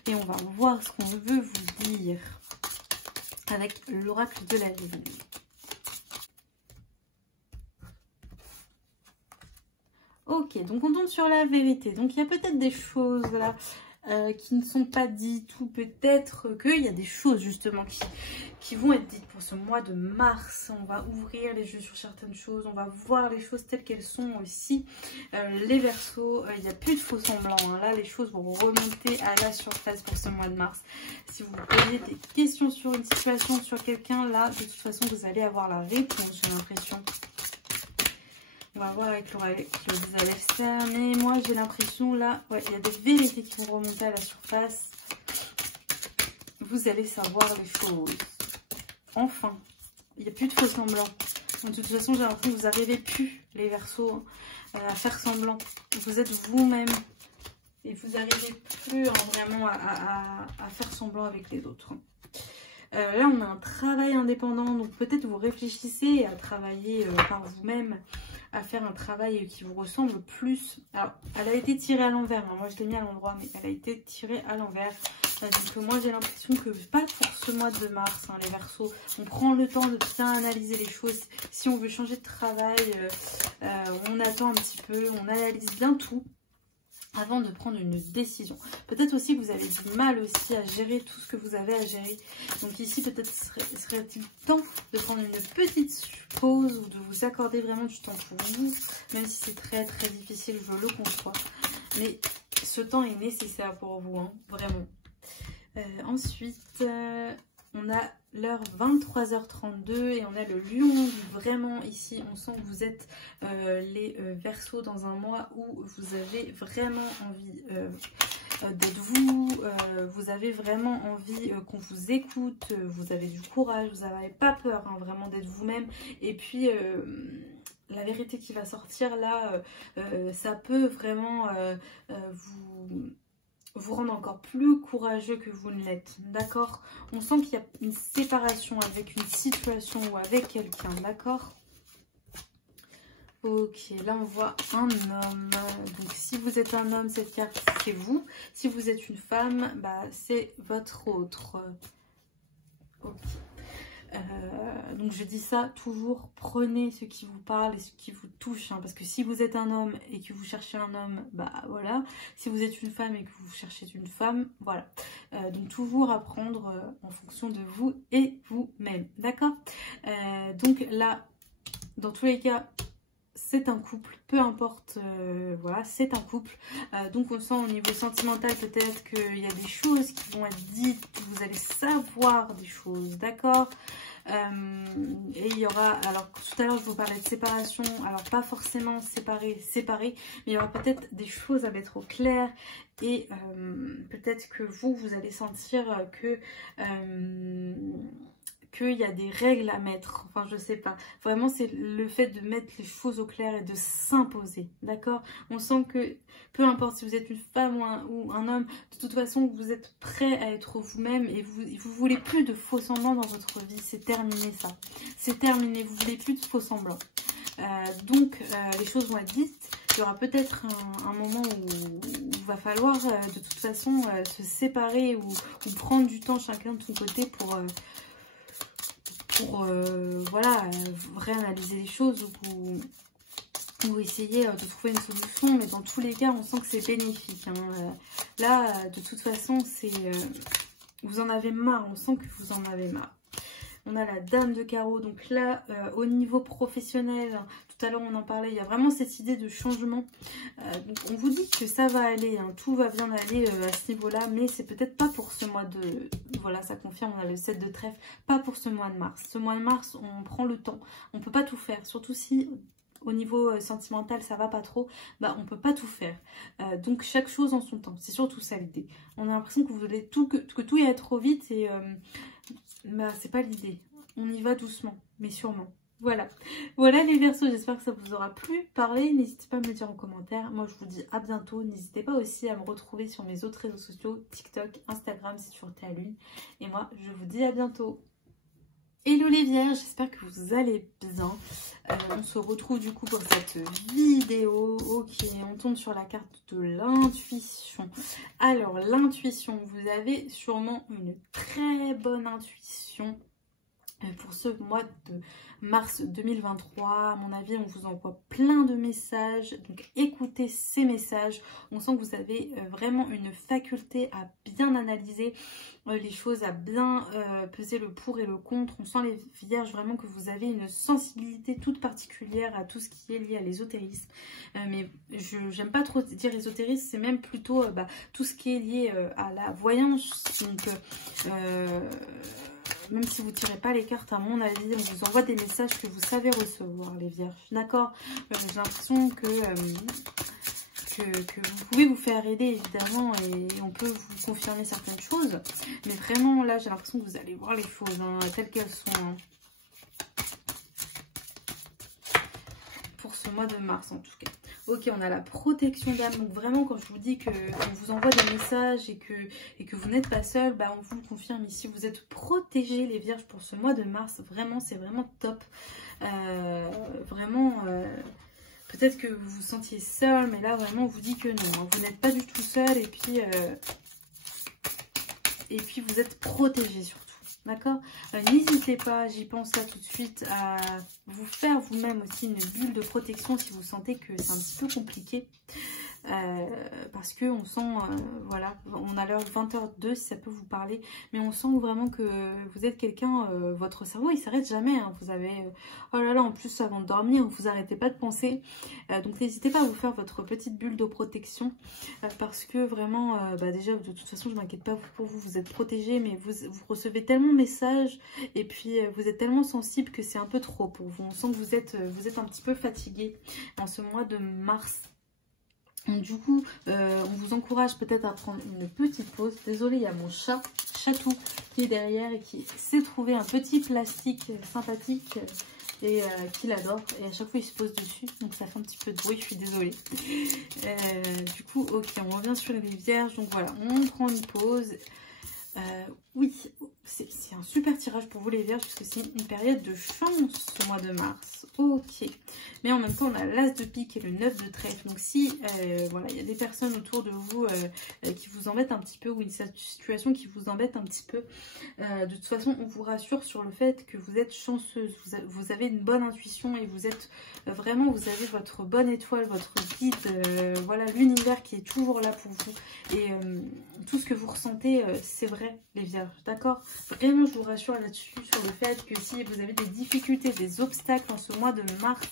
Et on va voir ce qu'on veut vous dire avec l'oracle de la lune. Ok, donc on tombe sur la vérité. Donc il y a peut-être des choses là qui ne sont pas dites, ou peut-être qu'il y a des choses justement qui vont être dites pour ce mois de mars. On va ouvrir les yeux sur certaines choses, on va voir les choses telles qu'elles sont aussi. Les Verseaux, il n'y a plus de faux semblants, hein. Là les choses vont remonter à la surface pour ce mois de mars. Si vous posez des questions sur une situation, sur quelqu'un, là de toute façon vous allez avoir la réponse, j'ai l'impression. On va voir avec l'oracle des Alexia, mais moi j'ai l'impression là, ouais, il y a des vérités qui vont remonter à la surface. Vous allez savoir les choses. Enfin, il n'y a plus de faux semblants. De toute façon, j'ai l'impression que vous n'arrivez plus, les Verseaux, à faire semblant. Vous êtes vous-même et vous n'arrivez plus vraiment à faire semblant avec les autres. Là, on a un travail indépendant, donc peut-être vous réfléchissez à travailler par vous-même, à faire un travail qui vous ressemble plus. Alors, elle a été tirée à l'envers, hein. Moi je l'ai mis à l'endroit, mais elle a été tirée à l'envers. Donc moi j'ai l'impression que, pas pour ce mois de mars, hein, les Verseaux, on prend le temps de bien analyser les choses. Si on veut changer de travail, on attend un petit peu, on analyse bien tout avant de prendre une décision. Peut-être aussi que vous avez du mal aussi à gérer tout ce que vous avez à gérer. Donc ici, peut-être serait-il temps de prendre une petite pause ou de vous accorder vraiment du temps pour vous, même si c'est très très difficile, je le conçois. Mais ce temps est nécessaire pour vous, hein, vraiment. Ensuite, on a l'heure 23h32 et on a le lion. Vraiment ici, on sent que vous êtes les Verseaux dans un mois où vous avez vraiment envie d'être vous. Vous avez vraiment envie qu'on vous écoute. Vous avez du courage, vous n'avez pas peur, hein, vraiment d'être vous-même. Et puis la vérité qui va sortir là, ça peut vraiment vous rendre encore plus courageux que vous ne l'êtes, d'accord? On sent qu'il y a une séparation avec une situation ou avec quelqu'un, d'accord? Ok, là on voit un homme. Donc si vous êtes un homme, cette carte c'est vous. Si vous êtes une femme, bah c'est votre autre. Ok. Donc je dis ça toujours, prenez ce qui vous parle et ce qui vous touche, hein, parce que si vous êtes un homme et que vous cherchez un homme, bah voilà. Si vous êtes une femme et que vous cherchez une femme, voilà. Donc toujours apprendre en fonction de vous et vous-même, d'accord? Donc là, dans tous les cas, c'est un couple, peu importe, voilà, c'est un couple. Donc on sent au niveau sentimental peut-être qu'il y a des choses qui vont être dites, que vous allez savoir des choses, d'accord. Et il y aura, alors tout à l'heure je vous parlais de séparation, alors pas forcément séparés, mais il y aura peut-être des choses à mettre au clair. Et peut-être que vous allez sentir qu'il y a des règles à mettre, enfin je sais pas, vraiment c'est le fait de mettre les choses au clair et de s'imposer, d'accord. On sent que peu importe si vous êtes une femme ou un homme, de toute façon vous êtes prêt à être vous-même et vous voulez plus de faux semblants dans votre vie, c'est terminé ça, c'est terminé, vous voulez plus de faux semblants. Donc les choses vont être dites. Il y aura peut-être un moment où il va falloir de toute façon se séparer ou prendre du temps chacun de son côté pour voilà, réanalyser les choses ou essayer de trouver une solution. Mais dans tous les cas, on sent que c'est bénéfique. Hein. Là, de toute façon, c'est vous en avez marre. On sent que vous en avez marre. On a la dame de carreau. Donc là, au niveau professionnel, tout à l'heure on en parlait, il y a vraiment cette idée de changement. Donc on vous dit que ça va aller, hein, tout va bien aller à ce niveau-là, mais c'est peut-être pas pour ce mois de... Voilà, ça confirme, on a le 7 de trèfle, pas pour ce mois de mars. Ce mois de mars, on prend le temps, on peut pas tout faire, surtout si... Au niveau sentimental, ça va pas trop, bah on peut pas tout faire. Donc chaque chose en son temps, c'est surtout ça l'idée. On a l'impression que vous voulez que tout aille trop vite et bah c'est pas l'idée. On y va doucement, mais sûrement. Voilà. Voilà les Verseaux, j'espère que ça vous aura plu. Parlez, n'hésitez pas à me le dire en commentaire. Moi je vous dis à bientôt. N'hésitez pas aussi à me retrouver sur mes autres réseaux sociaux, TikTok, Instagram, c'est toujours Théa Lune. Et moi je vous dis à bientôt. Hello les vierges, j'espère que vous allez bien. On se retrouve du coup pour cette vidéo. Ok, on tombe sur la carte de l'intuition. Alors l'intuition, vous avez sûrement une très bonne intuition pour ce mois de mars 2023. À mon avis, on vous envoie plein de messages, donc écoutez ces messages. On sent que vous avez vraiment une faculté à bien analyser les choses, à bien peser le pour et le contre. On sent les vierges vraiment que vous avez une sensibilité toute particulière à tout ce qui est lié à l'ésotérisme. Mais j'aime pas trop dire ésotérisme, c'est même plutôt tout ce qui est lié à la voyance. Donc même si vous ne tirez pas les cartes, à mon avis, on vous envoie des messages que vous savez recevoir, les vierges. D'accord. J'ai l'impression que vous pouvez vous faire aider, évidemment, et on peut vous confirmer certaines choses. Mais vraiment, là, j'ai l'impression que vous allez voir les choses telles qu'elles sont. Hein. Pour ce mois de mars, en tout cas. Ok, on a la protection d'âme. Donc vraiment, quand je vous dis qu'on vous envoie des messages et que vous n'êtes pas seul, bah on vous le confirme ici. Vous êtes protégés, les vierges, pour ce mois de mars. Vraiment, c'est vraiment top. Vraiment, peut-être que vous vous sentiez seul, mais là, vraiment, on vous dit que non. Hein, vous n'êtes pas du tout seul et puis vous êtes protégés surtout. D'accord. N'hésitez pas, j'y pense là tout de suite, à vous faire vous-même aussi une bulle de protection si vous sentez que c'est un petit peu compliqué. Parce que on sent, voilà, on a l'heure 20h02 si ça peut vous parler, mais on sent vraiment que vous êtes quelqu'un, votre cerveau il s'arrête jamais, hein, vous avez, oh là là, en plus avant de dormir, vous arrêtez pas de penser, donc n'hésitez pas à vous faire votre petite bulle de protection, parce que vraiment, déjà de toute façon je m'inquiète pas pour vous, vous êtes protégés, mais vous recevez tellement de messages, et puis vous êtes tellement sensible que c'est un peu trop pour vous, on sent que vous êtes un petit peu fatigué en ce mois de mars. Du coup, on vous encourage peut-être à prendre une petite pause. Désolée, il y a mon chat, Chatou, qui est derrière et qui s'est trouvé un petit plastique sympathique et qu'il adore. Et à chaque fois, il se pose dessus, donc ça fait un petit peu de bruit, je suis désolée. Du coup, ok, on revient sur les vierges. Donc voilà, on prend une pause. Oui, c'est un super tirage pour vous les vierges, parce que c'est une période de chance ce mois de mars. Ok, mais en même temps on a l'as de pique et le 9 de trèfle. Donc si voilà, il y a des personnes autour de vous qui vous embêtent un petit peu, ou une situation qui vous embête un petit peu, de toute façon on vous rassure sur le fait que vous êtes chanceuse, vous avez une bonne intuition et vous êtes vraiment, vous avez votre bonne étoile, votre guide, voilà, l'univers qui est toujours là pour vous, et tout ce que vous ressentez c'est vrai les vierges, d'accord. Vraiment, je vous rassure là-dessus, sur le fait que si vous avez des difficultés, des obstacles en ce mois de mars,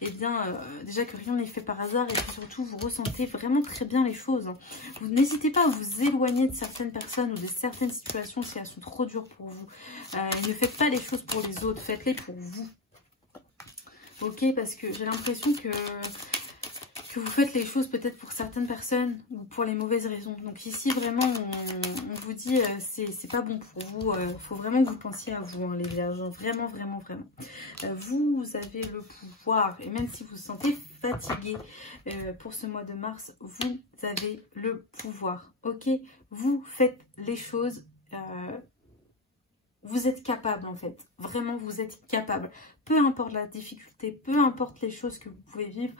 eh bien, déjà que rien n'est fait par hasard et que surtout, vous ressentez vraiment très bien les choses. Hein. Vous n'hésitez pas à vous éloigner de certaines personnes ou de certaines situations si elles sont trop dures pour vous. Ne faites pas les choses pour les autres, faites-les pour vous. Ok, parce que j'ai l'impression que vous faites les choses peut-être pour certaines personnes ou pour les mauvaises raisons. Donc ici, vraiment, on vous dit, c'est pas bon pour vous. Faut vraiment que vous pensiez à vous, hein, les vierges. Vraiment, vraiment, vraiment. Vous avez le pouvoir. Et même si vous vous sentez fatigué pour ce mois de mars, vous avez le pouvoir. Ok, vous faites les choses... vous êtes capable en fait. Vraiment, vous êtes capable. Peu importe la difficulté, peu importe les choses que vous pouvez vivre.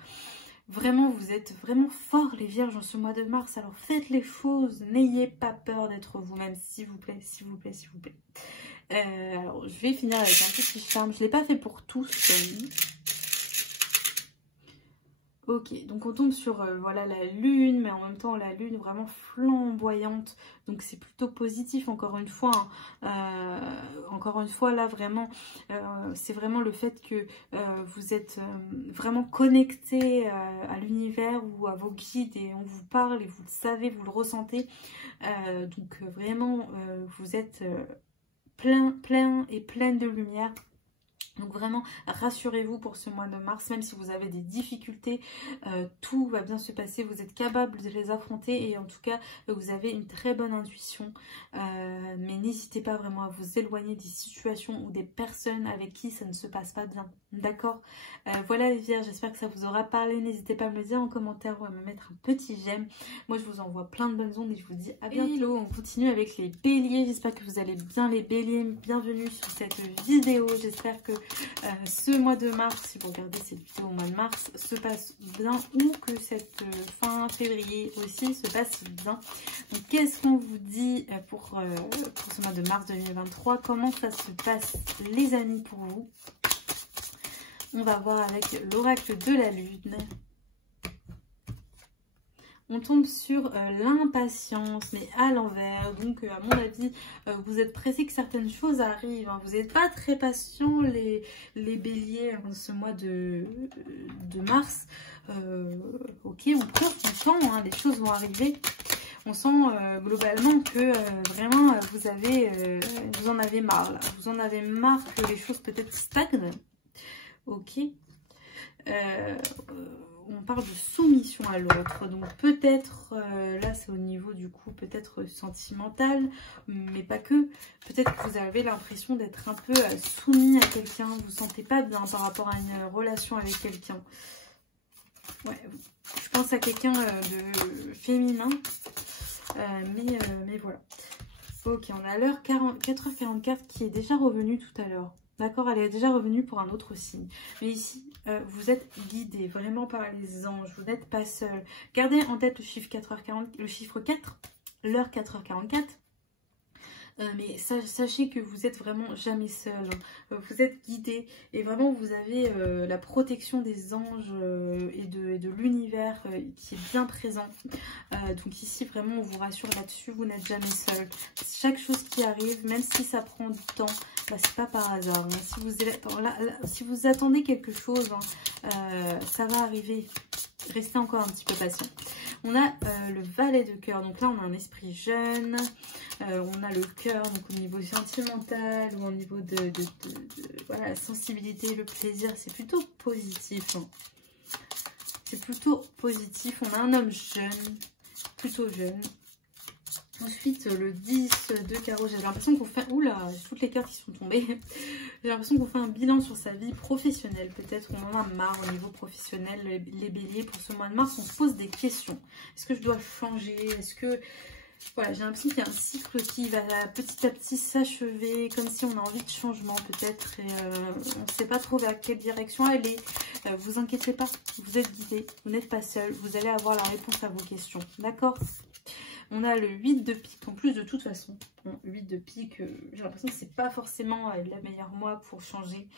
Vraiment, vous êtes vraiment forts les vierges en ce mois de mars. Alors faites les choses. N'ayez pas peur d'être vous-même, s'il vous plaît, s'il vous plaît, s'il vous plaît. Alors, je vais finir avec un petit charme. Je ne l'ai pas fait pour tous. Ok, donc on tombe sur voilà la lune, mais en même temps la lune vraiment flamboyante, donc c'est plutôt positif encore une fois. Hein. Encore une fois là vraiment, c'est vraiment le fait que vous êtes vraiment connecté à l'univers ou à vos guides et on vous parle et vous le savez, vous le ressentez. Donc vraiment vous êtes plein et pleine de lumière. Donc vraiment, rassurez-vous pour ce mois de mars, même si vous avez des difficultés, tout va bien se passer, vous êtes capable de les affronter et en tout cas, vous avez une très bonne intuition. Mais n'hésitez pas vraiment à vous éloigner des situations ou des personnes avec qui ça ne se passe pas bien. D'accord? Voilà les vierges, j'espère que ça vous aura parlé. N'hésitez pas à me le dire en commentaire ou à me mettre un petit j'aime. Moi, je vous envoie plein de bonnes ondes et je vous dis à bientôt. Hello, on continue avec les béliers. J'espère que vous allez bien les béliers. Bienvenue sur cette vidéo. J'espère que ce mois de mars, si vous regardez cette vidéo au mois de mars, se passe bien ou que cette fin février aussi se passe bien. Donc qu'est-ce qu'on vous dit pour ce mois de mars 2023? Comment ça se passe les amis pour vous? On va voir avec l'oracle de la lune. On tombe sur l'impatience, mais à l'envers. Donc, à mon avis, vous êtes pressé que certaines choses arrivent. Hein. Vous n'êtes pas très patients, les béliers, en ce mois de mars. Ok, on prend du temps, hein, les choses vont arriver. On sent globalement que vraiment, vous en avez marre. Là. Vous en avez marre que les choses peut-être stagnent. Ok. On parle de soumission à l'autre, donc peut-être, là c'est au niveau du coup peut-être sentimental, mais pas que, peut-être que vous avez l'impression d'être un peu soumis à quelqu'un, vous vous sentez pas bien par rapport à une relation avec quelqu'un. Ouais, je pense à quelqu'un de féminin, mais voilà. Ok, on a l'heure 4h44 qui est déjà revenue tout à l'heure. D'accord, elle est déjà revenue pour un autre signe. Mais ici, vous êtes guidé vraiment par les anges. Vous n'êtes pas seul. Gardez en tête le chiffre 4h40, le chiffre 4, l'heure 4h44. Mais sachez que vous êtes vraiment jamais seul. Hein. Vous êtes guidé et vraiment vous avez la protection des anges et de l'univers qui est bien présent. Donc ici vraiment on vous rassure là-dessus, vous n'êtes jamais seul. Chaque chose qui arrive, même si ça prend du temps, bah, c'est pas par hasard. Hein. Si vous attendez quelque chose, hein, ça va arriver. Restez encore un petit peu patient. On a le valet de cœur. Donc là, on a un esprit jeune. On a le cœur, donc au niveau sentimental ou au niveau de voilà, la sensibilité, le plaisir. C'est plutôt positif. Hein. C'est plutôt positif. On a un homme jeune, plutôt jeune. Ensuite, le 10 de carreau, j'ai l'impression qu'on fait... Oula, toutes les cartes qui sont tombées. J'ai l'impression qu'on fait un bilan sur sa vie professionnelle. Peut-être on en a marre au niveau professionnel. Les béliers, pour ce mois de mars, on se pose des questions. Est-ce que je dois changer? Est-ce que... Voilà, j'ai l'impression qu'il y a un cycle qui va petit à petit s'achever. Comme si on a envie de changement peut-être. Et on ne sait pas trop vers quelle direction aller. Vous inquiétez pas, vous êtes guidés. Vous n'êtes pas seul. Vous allez avoir la réponse à vos questions. D'accord ? On a le 8 de pique, en plus de toute façon, 8 de pique, j'ai l'impression que c'est pas forcément le meilleur mois pour changer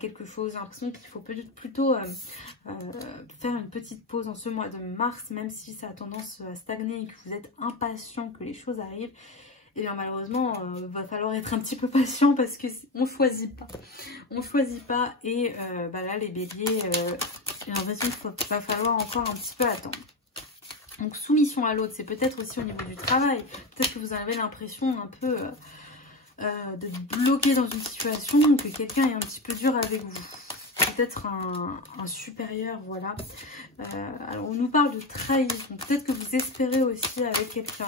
quelque chose. J'ai l'impression qu'il faut plutôt faire une petite pause en ce mois de mars, même si ça a tendance à stagner et que vous êtes impatient que les choses arrivent. Et bien malheureusement, va falloir être un petit peu patient parce que on choisit pas. On choisit pas et là les béliers, j'ai l'impression qu'il va falloir encore un petit peu attendre. Donc soumission à l'autre, c'est peut-être aussi au niveau du travail. Peut-être que vous avez l'impression un peu de bloquer dans une situation ou que quelqu'un est un petit peu dur avec vous. Peut-être un supérieur, voilà. Alors on nous parle de trahison. Peut-être que vous espérez aussi avec quelqu'un,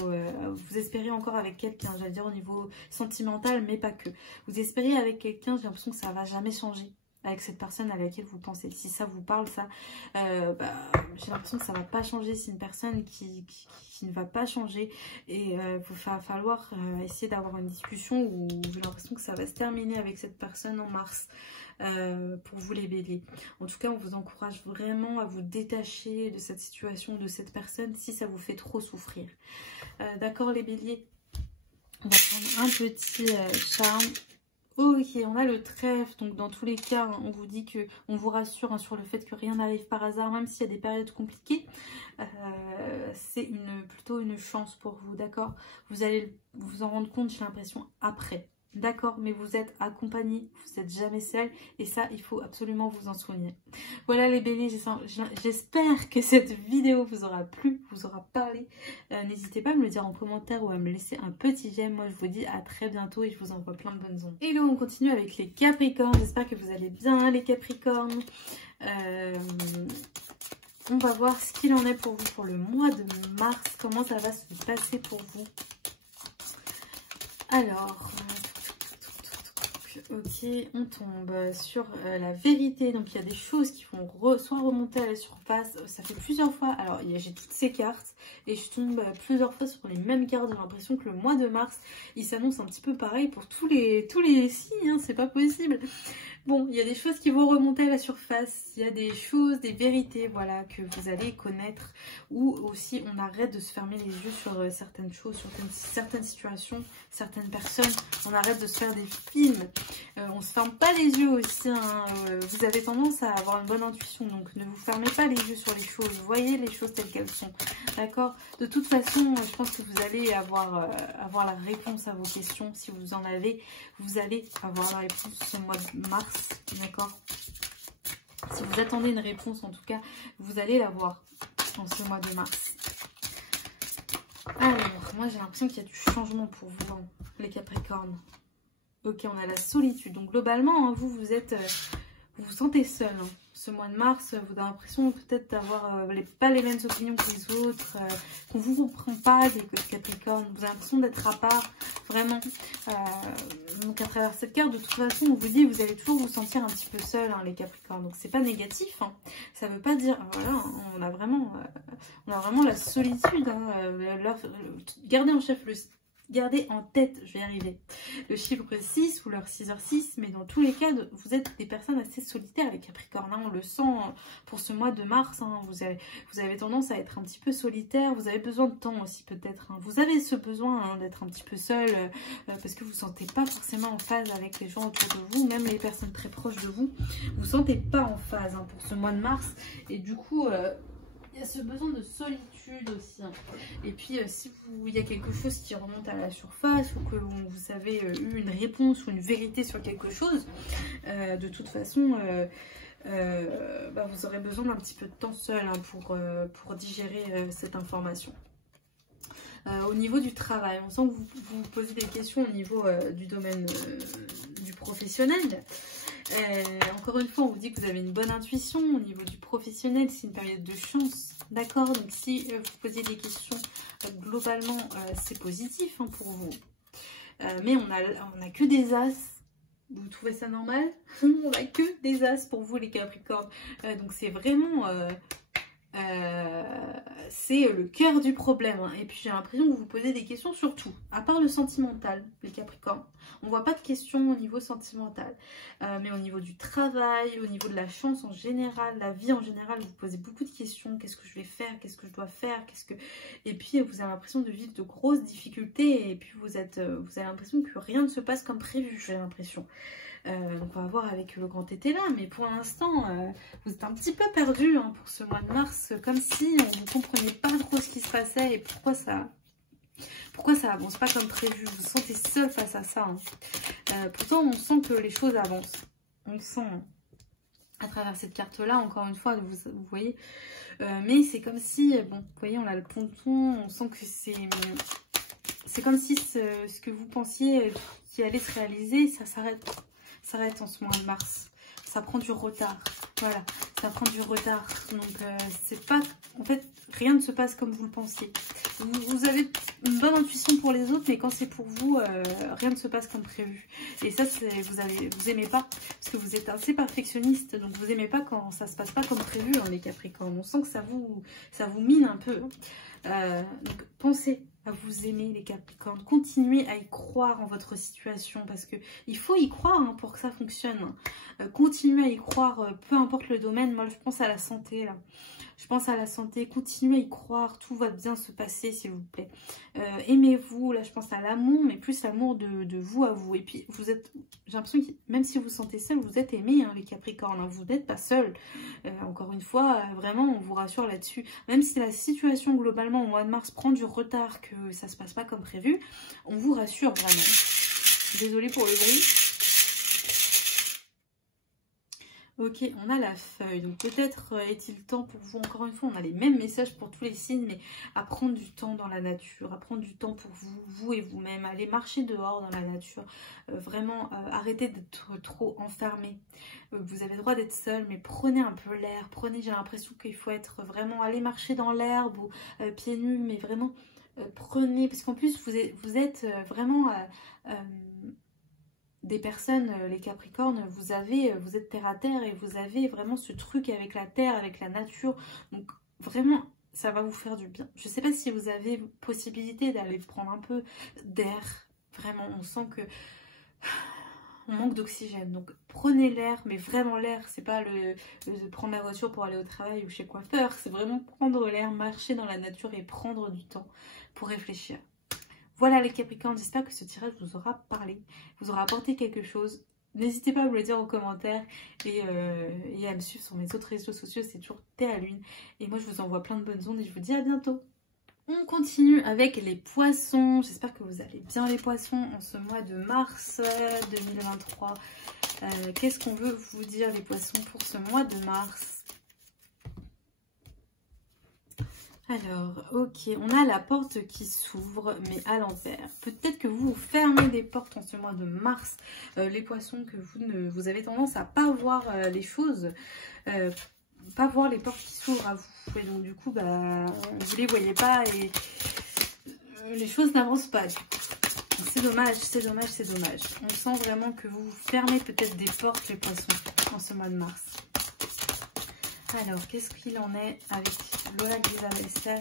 vous espérez encore avec quelqu'un, j'allais dire au niveau sentimental, mais pas que. Vous espérez avec quelqu'un, j'ai l'impression que ça va jamais changer avec cette personne à laquelle vous pensez. Si ça vous parle, ça, j'ai l'impression que ça va pas changer. C'est une personne qui ne va pas changer et il va falloir essayer d'avoir une discussion où j'ai l'impression que ça va se terminer avec cette personne en mars. Pour vous les béliers. En tout cas, on vous encourage vraiment à vous détacher de cette situation, de cette personne, si ça vous fait trop souffrir. D'accord les béliers? On va prendre un petit charme. Ok, on a le trèfle, donc dans tous les cas, hein, on vous dit que, on vous rassure hein, sur le fait que rien n'arrive par hasard, même s'il y a des périodes compliquées, c'est plutôt une chance pour vous, d'accord? Vous allez vous en rendre compte, j'ai l'impression, après. D'accord, mais vous êtes accompagné, vous n'êtes jamais seul et ça, il faut absolument vous en souvenir. Voilà les béliers, j'espère que cette vidéo vous aura plu, vous aura parlé. N'hésitez pas à me le dire en commentaire ou à me laisser un petit j'aime. Moi, je vous dis à très bientôt et je vous envoie plein de bonnes ondes. Et là, on continue avec les Capricornes. J'espère que vous allez bien les Capricornes. On va voir ce qu'il en est pour vous pour le mois de mars. Comment ça va se passer pour vous. Alors... Ok, on tombe sur la vérité. Donc il y a des choses qui vont soit remonter à la surface. Ça fait plusieurs fois. Alors j'ai toutes ces cartes et je tombe plusieurs fois sur les mêmes cartes. J'ai l'impression que le mois de mars, il s'annonce un petit peu pareil pour tous les signes. Hein, c'est pas possible. Bon, il y a des choses qui vont remonter à la surface. Il y a des choses, des vérités, voilà, que vous allez connaître. Ou aussi, on arrête de se fermer les yeux sur certaines choses, sur certaines situations, certaines personnes. On arrête de se faire des films. On se ferme pas les yeux aussi. Hein. Vous avez tendance à avoir une bonne intuition, donc ne vous fermez pas les yeux sur les choses. Voyez les choses telles qu'elles sont. D'accord? De toute façon, je pense que vous allez avoir la réponse à vos questions. Si vous en avez, vous allez avoir la réponse ce mois de mars. D'accord? Si vous attendez une réponse, en tout cas, vous allez l'avoir en ce mois de mars. Alors, moi j'ai l'impression qu'il y a du changement pour vous, hein, les Capricornes. Ok, on a la solitude. Donc globalement, hein, vous vous sentez seul. Hein. Ce mois de mars, vous avez l'impression peut-être d'avoir pas les mêmes opinions que les autres, qu'on ne vous comprend pas, les Capricornes. Vous avez l'impression d'être à part, vraiment. Donc à travers cette carte, de toute façon, on vous dit vous allez toujours vous sentir un petit peu seul, hein, les Capricornes. Donc c'est pas négatif. Hein. Ça ne veut pas dire, voilà, on a vraiment la solitude. Hein, gardez en tête, je vais y arriver, le chiffre 6 ou leur 6h6, mais dans tous les cas, vous êtes des personnes assez solitaires, les Capricornes. Hein, on le sent pour ce mois de mars. Hein, vous avez tendance à être un petit peu solitaire. Vous avez besoin de temps aussi peut-être. Hein. Vous avez ce besoin hein, d'être un petit peu seul parce que vous ne vous sentez pas forcément en phase avec les gens autour de vous, même les personnes très proches de vous. Vous ne vous sentez pas en phase hein, pour ce mois de mars. Et du coup... il y a ce besoin de solitude aussi. Hein. Et puis, si il y a quelque chose qui remonte à la surface ou que vous avez eu une réponse ou une vérité sur quelque chose, de toute façon, vous aurez besoin d'un petit peu de temps seul hein, pour digérer cette information. Au niveau du travail, on sent que vous vous posez des questions au niveau du domaine du professionnel. Encore une fois, on vous dit que vous avez une bonne intuition au niveau du professionnel, c'est une période de chance, d'accord? Donc si vous posez des questions, globalement, c'est positif hein, pour vous. Mais on a que des as. Vous trouvez ça normal? On a que des as pour vous, les Capricornes. Donc c'est vraiment... c'est le cœur du problème hein. Et puis j'ai l'impression que vous vous posez des questions sur tout, à part le sentimental, les Capricornes. On voit pas de questions au niveau sentimental, mais au niveau du travail, au niveau de la chance en général, la vie en général, vous posez beaucoup de questions. Qu'est-ce que je vais faire? Qu'est-ce que je dois faire? Et puis vous avez l'impression de vivre de grosses difficultés et puis vous avez l'impression que rien ne se passe comme prévu, j'ai l'impression. Donc on va voir avec le grand été là, mais pour l'instant vous êtes un petit peu perdu hein, pour ce mois de mars, comme si vous ne compreniez pas trop ce qui se passait et pourquoi ça Pourquoi ça avance pas comme prévu? Vous vous sentez seul face à ça. Pourtant, on sent que les choses avancent. On sent à travers cette carte-là, encore une fois, vous voyez. Mais c'est comme si, bon, vous voyez, on a le ponton, on sent que c'est comme si ce que vous pensiez qui allait se réaliser, ça s'arrête en ce mois de mars. Ça prend du retard. Voilà, ça prend du retard. Donc, c'est pas... En fait, rien ne se passe comme vous le pensiez. Vous avez une bonne intuition pour les autres, mais quand c'est pour vous, rien ne se passe comme prévu. Et ça, vous aimez pas, parce que vous êtes assez perfectionniste, donc vous aimez pas quand ça se passe pas comme prévu, hein, les Capricornes. On sent que ça vous mine un peu. Donc, pensez à vous aimer, les Capricornes. Continuez à y croire en votre situation, parce que il faut y croire, hein, pour que ça fonctionne. Continuez à y croire, peu importe le domaine. Moi, je pense à la santé, là. Je pense à la santé, continuez à y croire, tout va bien se passer, s'il vous plaît. Aimez-vous, là je pense à l'amour, mais plus l'amour de vous à vous. Et puis vous êtes, j'ai l'impression que même si vous vous sentez seul, vous êtes aimé, hein, les Capricornes, hein, vous n'êtes pas seul. Encore une fois, vraiment, on vous rassure là-dessus. Même si la situation globalement au mois de mars prend du retard, que ça se passe pas comme prévu, on vous rassure vraiment. Désolée pour le bruit. Ok, on a la feuille, donc peut-être est-il temps pour vous, encore une fois, on a les mêmes messages pour tous les signes, mais à prendre du temps dans la nature, à prendre du temps pour vous et vous-même, aller marcher dehors dans la nature, vraiment arrêtez d'être trop enfermé. Vous avez le droit d'être seul, mais prenez un peu l'air, j'ai l'impression qu'il faut être vraiment, aller marcher dans l'herbe ou pieds nus, mais vraiment prenez, parce qu'en plus vous êtes vraiment... des personnes, les Capricornes, vous êtes terre à terre et vous avez vraiment ce truc avec la terre, avec la nature. Donc vraiment, ça va vous faire du bien. Je ne sais pas si vous avez possibilité d'aller prendre un peu d'air. Vraiment, on sent que on manque d'oxygène. Donc prenez l'air, mais vraiment l'air. C'est pas prendre la voiture pour aller au travail ou chez le coiffeur. C'est vraiment prendre l'air, marcher dans la nature et prendre du temps pour réfléchir. Voilà les Capricornes, j'espère que ce tirage vous aura parlé, vous aura apporté quelque chose. N'hésitez pas à me le dire en commentaire et à me suivre sur mes autres réseaux sociaux, c'est toujours Thé à Lune. Et moi je vous envoie plein de bonnes ondes et je vous dis à bientôt. On continue avec les poissons, j'espère que vous allez bien les poissons en ce mois de mars 2023. Qu'est-ce qu'on veut vous dire les poissons pour ce mois de mars ? Alors, ok, on a la porte qui s'ouvre, mais à l'envers. Peut-être que vous fermez des portes en ce mois de mars, les poissons, que vous avez tendance à pas voir les choses, pas voir les portes qui s'ouvrent à vous. Et donc du coup, bah, vous les voyez pas et les choses n'avancent pas. C'est dommage, c'est dommage, c'est dommage. On sent vraiment que vous fermez peut-être des portes, les poissons, en ce mois de mars. Alors, qu'est-ce qu'il en est avec l'oracle des adversaires?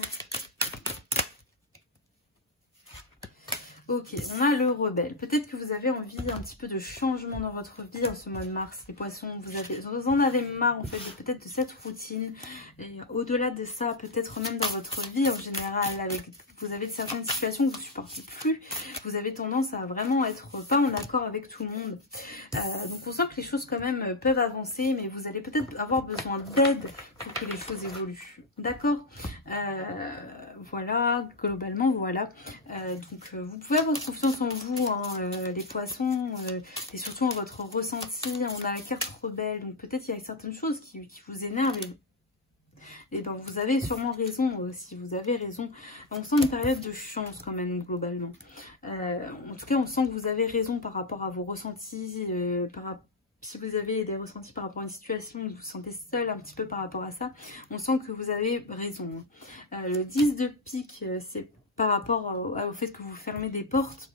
Ok, on a le rebelle. Peut-être que vous avez envie un petit peu de changement dans votre vie en ce mois de mars. Les poissons, vous en avez marre en fait peut-être de cette routine. Et au-delà de ça, peut-être même dans votre vie en général, vous avez certaines situations que vous ne supportez plus. Vous avez tendance à vraiment être pas en accord avec tout le monde. Donc on sent que les choses quand même peuvent avancer, mais vous allez peut-être avoir besoin d'aide pour que les choses évoluent. D'accord? Voilà, globalement, voilà. Donc vous pouvez avoir confiance en vous, hein, les poissons, et surtout en votre ressenti. On a la carte rebelle, donc peut-être il y a certaines choses qui vous énervent. Et ben vous avez sûrement raison, si vous avez raison. On sent une période de chance quand même, globalement. En tout cas, on sent que vous avez raison par rapport à vos ressentis, si vous avez des ressentis par rapport à une situation et que vous vous sentez seul un petit peu par rapport à ça, on sent que vous avez raison. Le 10 de pique, c'est par rapport au fait que vous fermez des portes.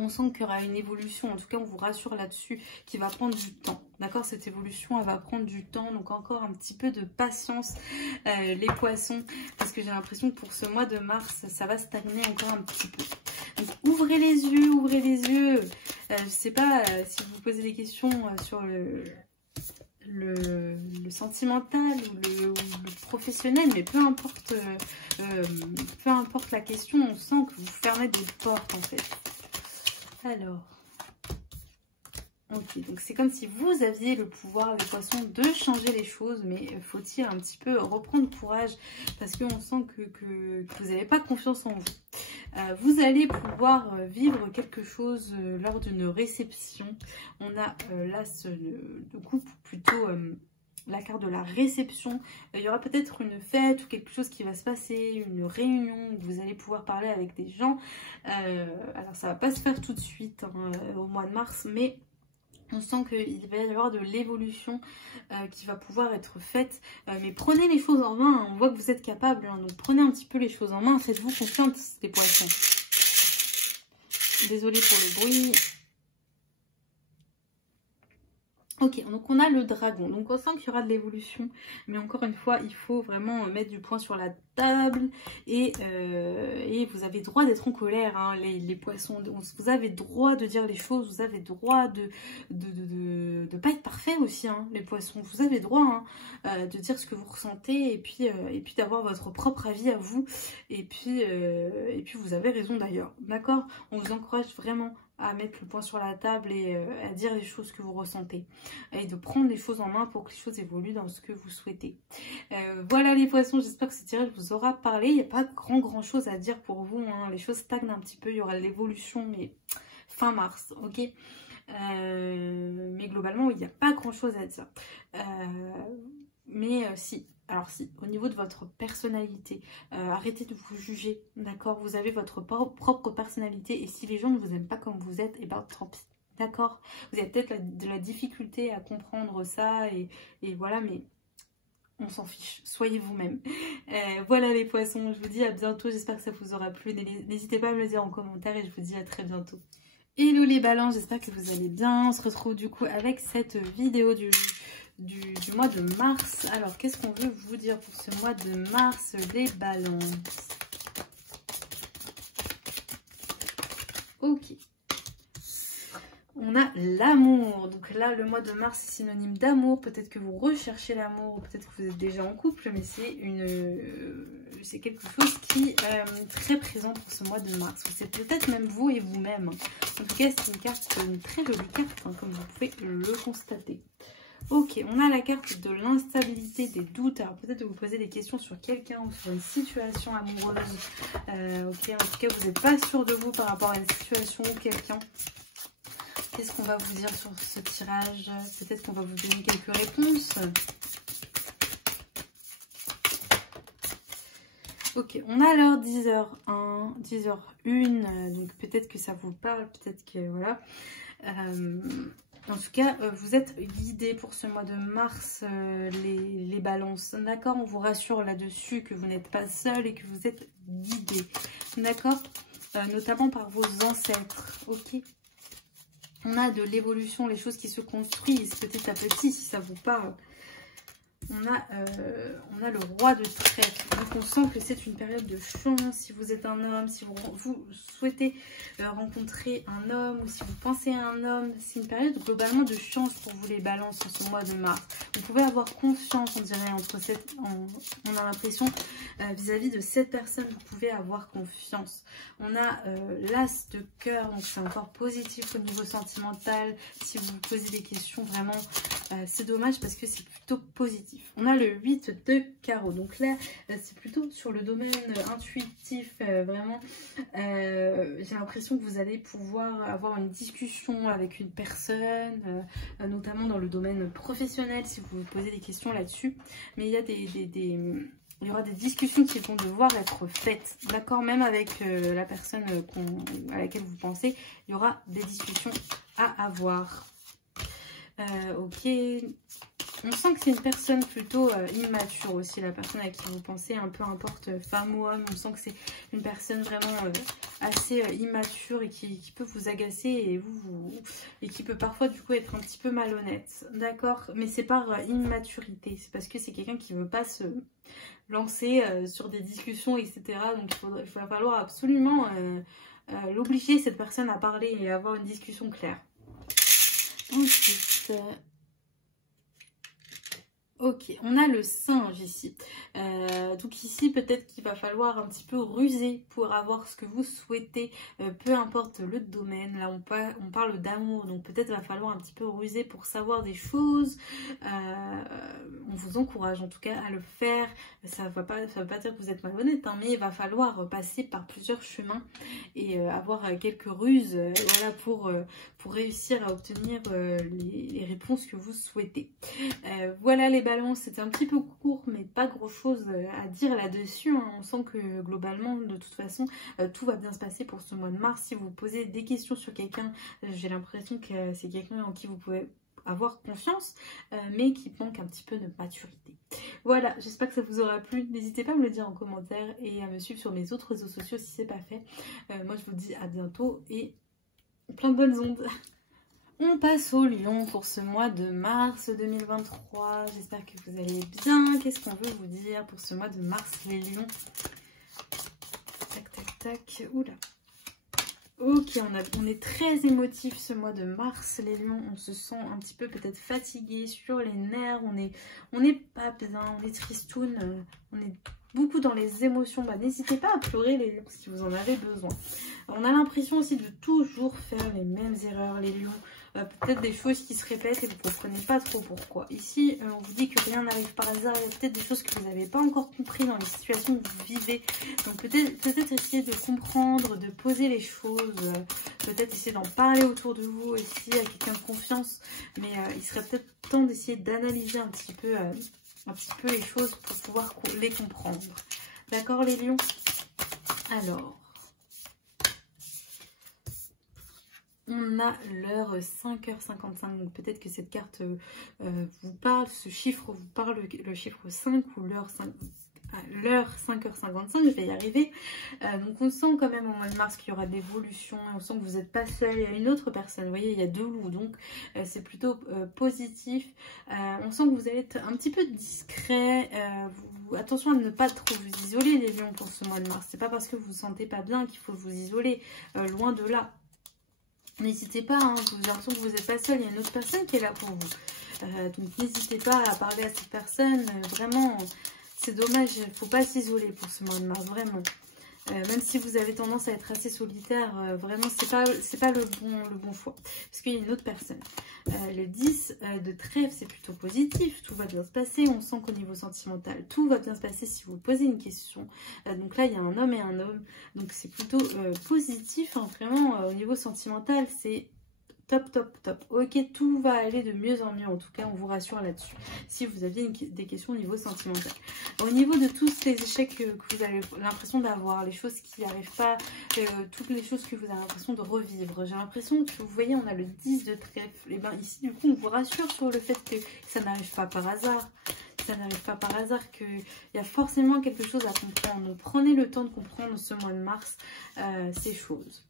On sent qu'il y aura une évolution, en tout cas on vous rassure là-dessus, qui va prendre du temps. D'accord, cette évolution, elle va prendre du temps, donc encore un petit peu de patience, les poissons, parce que j'ai l'impression que pour ce mois de mars, ça va stagner encore un petit peu. Donc ouvrez les yeux, ouvrez les yeux. Je ne sais pas si vous vous posez des questions sur le sentimental ou le professionnel, mais peu importe la question, on sent que vous fermez des portes en fait. Alors, Ok, donc c'est comme si vous aviez le pouvoir, les poissons, de changer les choses, mais faut-il un petit peu reprendre courage parce qu'on sent que vous n'avez pas confiance en vous. Vous allez pouvoir vivre quelque chose lors d'une réception. On a l'as de coupe, plutôt la carte de la réception. Il y aura peut-être une fête ou quelque chose qui va se passer, une réunion où vous allez pouvoir parler avec des gens. Alors ça va pas se faire tout de suite hein, au mois de mars, mais on sent qu'il va y avoir de l'évolution qui va pouvoir être faite. Mais prenez les choses en main. Hein. On voit que vous êtes capable. Hein. Donc prenez un petit peu les choses en main. Faites-vous confiance, les poissons. Désolée pour le bruit. Ok, donc on a le dragon. Donc on sent qu'il y aura de l'évolution. Mais encore une fois, il faut vraiment mettre du poing sur la table. Et vous avez droit d'être en colère, hein, les poissons. Vous avez droit de dire les choses. Vous avez droit de pas être parfait aussi, hein, les poissons. Vous avez droit hein, de dire ce que vous ressentez. Et puis d'avoir votre propre avis à vous. Et puis vous avez raison d'ailleurs. D'accord? On vous encourage vraiment à mettre le poing sur la table et à dire les choses que vous ressentez et de prendre les choses en main pour que les choses évoluent dans ce que vous souhaitez. Voilà les poissons, j'espère que ce tirage vous aura parlé. Il n'y a pas grand chose à dire pour vous, hein. Les choses stagnent un petit peu, il y aura de l'évolution mais fin mars, ok. Mais globalement il n'y a pas grand chose à dire. Si. Alors si, au niveau de votre personnalité, arrêtez de vous juger, d'accord? Vous avez votre propre personnalité et si les gens ne vous aiment pas comme vous êtes, et ben tant pis, d'accord? Vous avez peut-être de la difficulté à comprendre ça et voilà, mais on s'en fiche, soyez vous-même. Voilà les poissons, je vous dis à bientôt, j'espère que ça vous aura plu. N'hésitez pas à me le dire en commentaire et je vous dis à très bientôt. Hello les balances, j'espère que vous allez bien. On se retrouve du coup avec cette vidéo du mois de mars. Alors, qu'est-ce qu'on veut vous dire pour ce mois de mars, les balances? Ok. On a l'amour. Donc là, le mois de mars est synonyme d'amour. Peut-être que vous recherchez l'amour, peut-être que vous êtes déjà en couple, mais c'est quelque chose qui est très présent pour ce mois de mars. C'est peut-être même vous et vous-même. En tout cas, c'est une très jolie carte, hein, comme vous pouvez le constater. Ok, on a la carte de l'instabilité, des doutes. Alors peut-être que vous posez des questions sur quelqu'un ou sur une situation amoureuse. Ok, en tout cas, vous n'êtes pas sûr de vous par rapport à une situation ou quelqu'un. Qu'est-ce qu'on va vous dire sur ce tirage? Peut-être qu'on va vous donner quelques réponses. Ok, on a l'heure 10h01, 10h01. Donc peut-être que ça vous parle, peut-être que voilà. En tout cas, vous êtes guidés pour ce mois de mars, les balances. D'accord? On vous rassure là-dessus que vous n'êtes pas seul et que vous êtes guidés. D'accord? Notamment par vos ancêtres. Ok? On a de l'évolution, les choses qui se construisent petit à petit, si ça vous parle. On a le roi de trèfle. Donc on sent que c'est une période de chance. Si vous êtes un homme, si vous souhaitez rencontrer un homme ou si vous pensez à un homme, c'est une période globalement de chance pour vous les balances en ce mois de mars. Vous pouvez avoir confiance, on dirait, on a l'impression vis-à-vis de cette personne, vous pouvez avoir confiance. On a l'as de cœur, donc c'est encore positif au niveau sentimental. Si vous vous posez des questions, vraiment, c'est dommage parce que c'est plutôt positif. On a le 8 de carreau. Donc là, c'est plutôt sur le domaine intuitif. Vraiment, j'ai l'impression que vous allez pouvoir avoir une discussion avec une personne, notamment dans le domaine professionnel, si vous vous posez des questions là-dessus. Mais il y a il y aura des discussions qui vont devoir être faites. D'accord? Même avec la personne à laquelle vous pensez, il y aura des discussions à avoir. Ok. On sent que c'est une personne plutôt immature aussi, la personne à qui vous pensez, peu importe femme ou homme. On sent que c'est une personne vraiment assez immature et qui peut vous agacer et qui peut parfois du coup être un petit peu malhonnête. D'accord? Mais c'est par immaturité. C'est parce que c'est quelqu'un qui ne veut pas se lancer sur des discussions, etc. Donc il va falloir absolument l'obliger, cette personne, à parler et à avoir une discussion claire. Ensuite... Ok, on a le singe ici. Donc ici, peut-être qu'il va falloir un petit peu ruser pour avoir ce que vous souhaitez, peu importe le domaine. Là, on parle d'amour, donc peut-être va falloir un petit peu ruser pour savoir des choses. On vous encourage en tout cas à le faire. Ça veut pas dire que vous êtes malhonnête, hein, mais il va falloir passer par plusieurs chemins et avoir quelques ruses voilà, pour réussir à obtenir les réponses que vous souhaitez. Voilà les ballons, c'était un petit peu court mais pas grand chose à dire là-dessus, hein. On sent que globalement de toute façon tout va bien se passer pour ce mois de mars. Si vous posez des questions sur quelqu'un, j'ai l'impression que c'est quelqu'un en qui vous pouvez avoir confiance mais qui manque un petit peu de maturité. Voilà, j'espère que ça vous aura plu. N'hésitez pas à me le dire en commentaire et à me suivre sur mes autres réseaux sociaux si c'est pas fait. Moi je vous dis à bientôt et plein de bonnes ondes. On passe au lion pour ce mois de mars 2023. J'espère que vous allez bien. Qu'est-ce qu'on veut vous dire pour ce mois de mars, les lions? Tac, tac, tac. Oula. Ok, on est très émotif ce mois de mars, les lions. On se sent un petit peu peut-être fatigué, sur les nerfs. On est pas bien, on est tristoun. On est beaucoup dans les émotions. Bah, n'hésitez pas à pleurer, les lions, si vous en avez besoin. On a l'impression aussi de toujours faire les mêmes erreurs, les lions. Peut-être des choses qui se répètent et vous ne comprenez pas trop pourquoi. Ici, on vous dit que rien n'arrive par hasard. Il y a peut-être des choses que vous n'avez pas encore compris dans les situations que vous vivez. Donc peut-être essayer de comprendre, de poser les choses. Peut-être essayer d'en parler autour de vous aussi à quelqu'un de confiance. Mais il serait peut-être temps d'essayer d'analyser un petit peu les choses pour pouvoir les comprendre. D'accord les lions? Alors... on a l'heure 5h55, donc peut-être que cette carte vous parle, ce chiffre vous parle, le chiffre 5 ou l'heure 5h55, je vais y arriver. Donc on sent quand même au mois de mars qu'il y aura de l'évolution, on sent que vous n'êtes pas seul, il y a une autre personne, vous voyez, il y a deux loups, donc c'est plutôt positif. On sent que vous allez être un petit peu discret, attention à ne pas trop vous isoler les lions pour ce mois de mars. C'est pas parce que vous vous sentez pas bien qu'il faut vous isoler, loin de là. N'hésitez pas, hein, j'ai l'impression que vous n'êtes pas seul, il y a une autre personne qui est là pour vous. Donc n'hésitez pas à parler à cette personne, vraiment, c'est dommage, il ne faut pas s'isoler pour ce mois de mars, vraiment. Même si vous avez tendance à être assez solitaire, vraiment c'est pas le bon choix. Parce qu'il y a une autre personne. Le 10 de trèfle, c'est plutôt positif, tout va bien se passer. On sent qu'au niveau sentimental, tout va bien se passer si vous posez une question. Donc là, il y a un homme et un homme. Donc c'est plutôt positif, hein, vraiment, au niveau sentimental, c'est... top, top, top. Ok, tout va aller de mieux en mieux. En tout cas, on vous rassure là-dessus. Si vous aviez des questions au niveau sentimental. Au niveau de tous les échecs que vous avez l'impression d'avoir, les choses qui n'arrivent pas, toutes les choses que vous avez l'impression de revivre. J'ai l'impression que, vous voyez, on a le 10 de trèfle. Et bien ici, du coup, on vous rassure sur le fait que ça n'arrive pas par hasard. Ça n'arrive pas par hasard, qu'il y a forcément quelque chose à comprendre. Prenez le temps de comprendre ce mois de mars ces choses.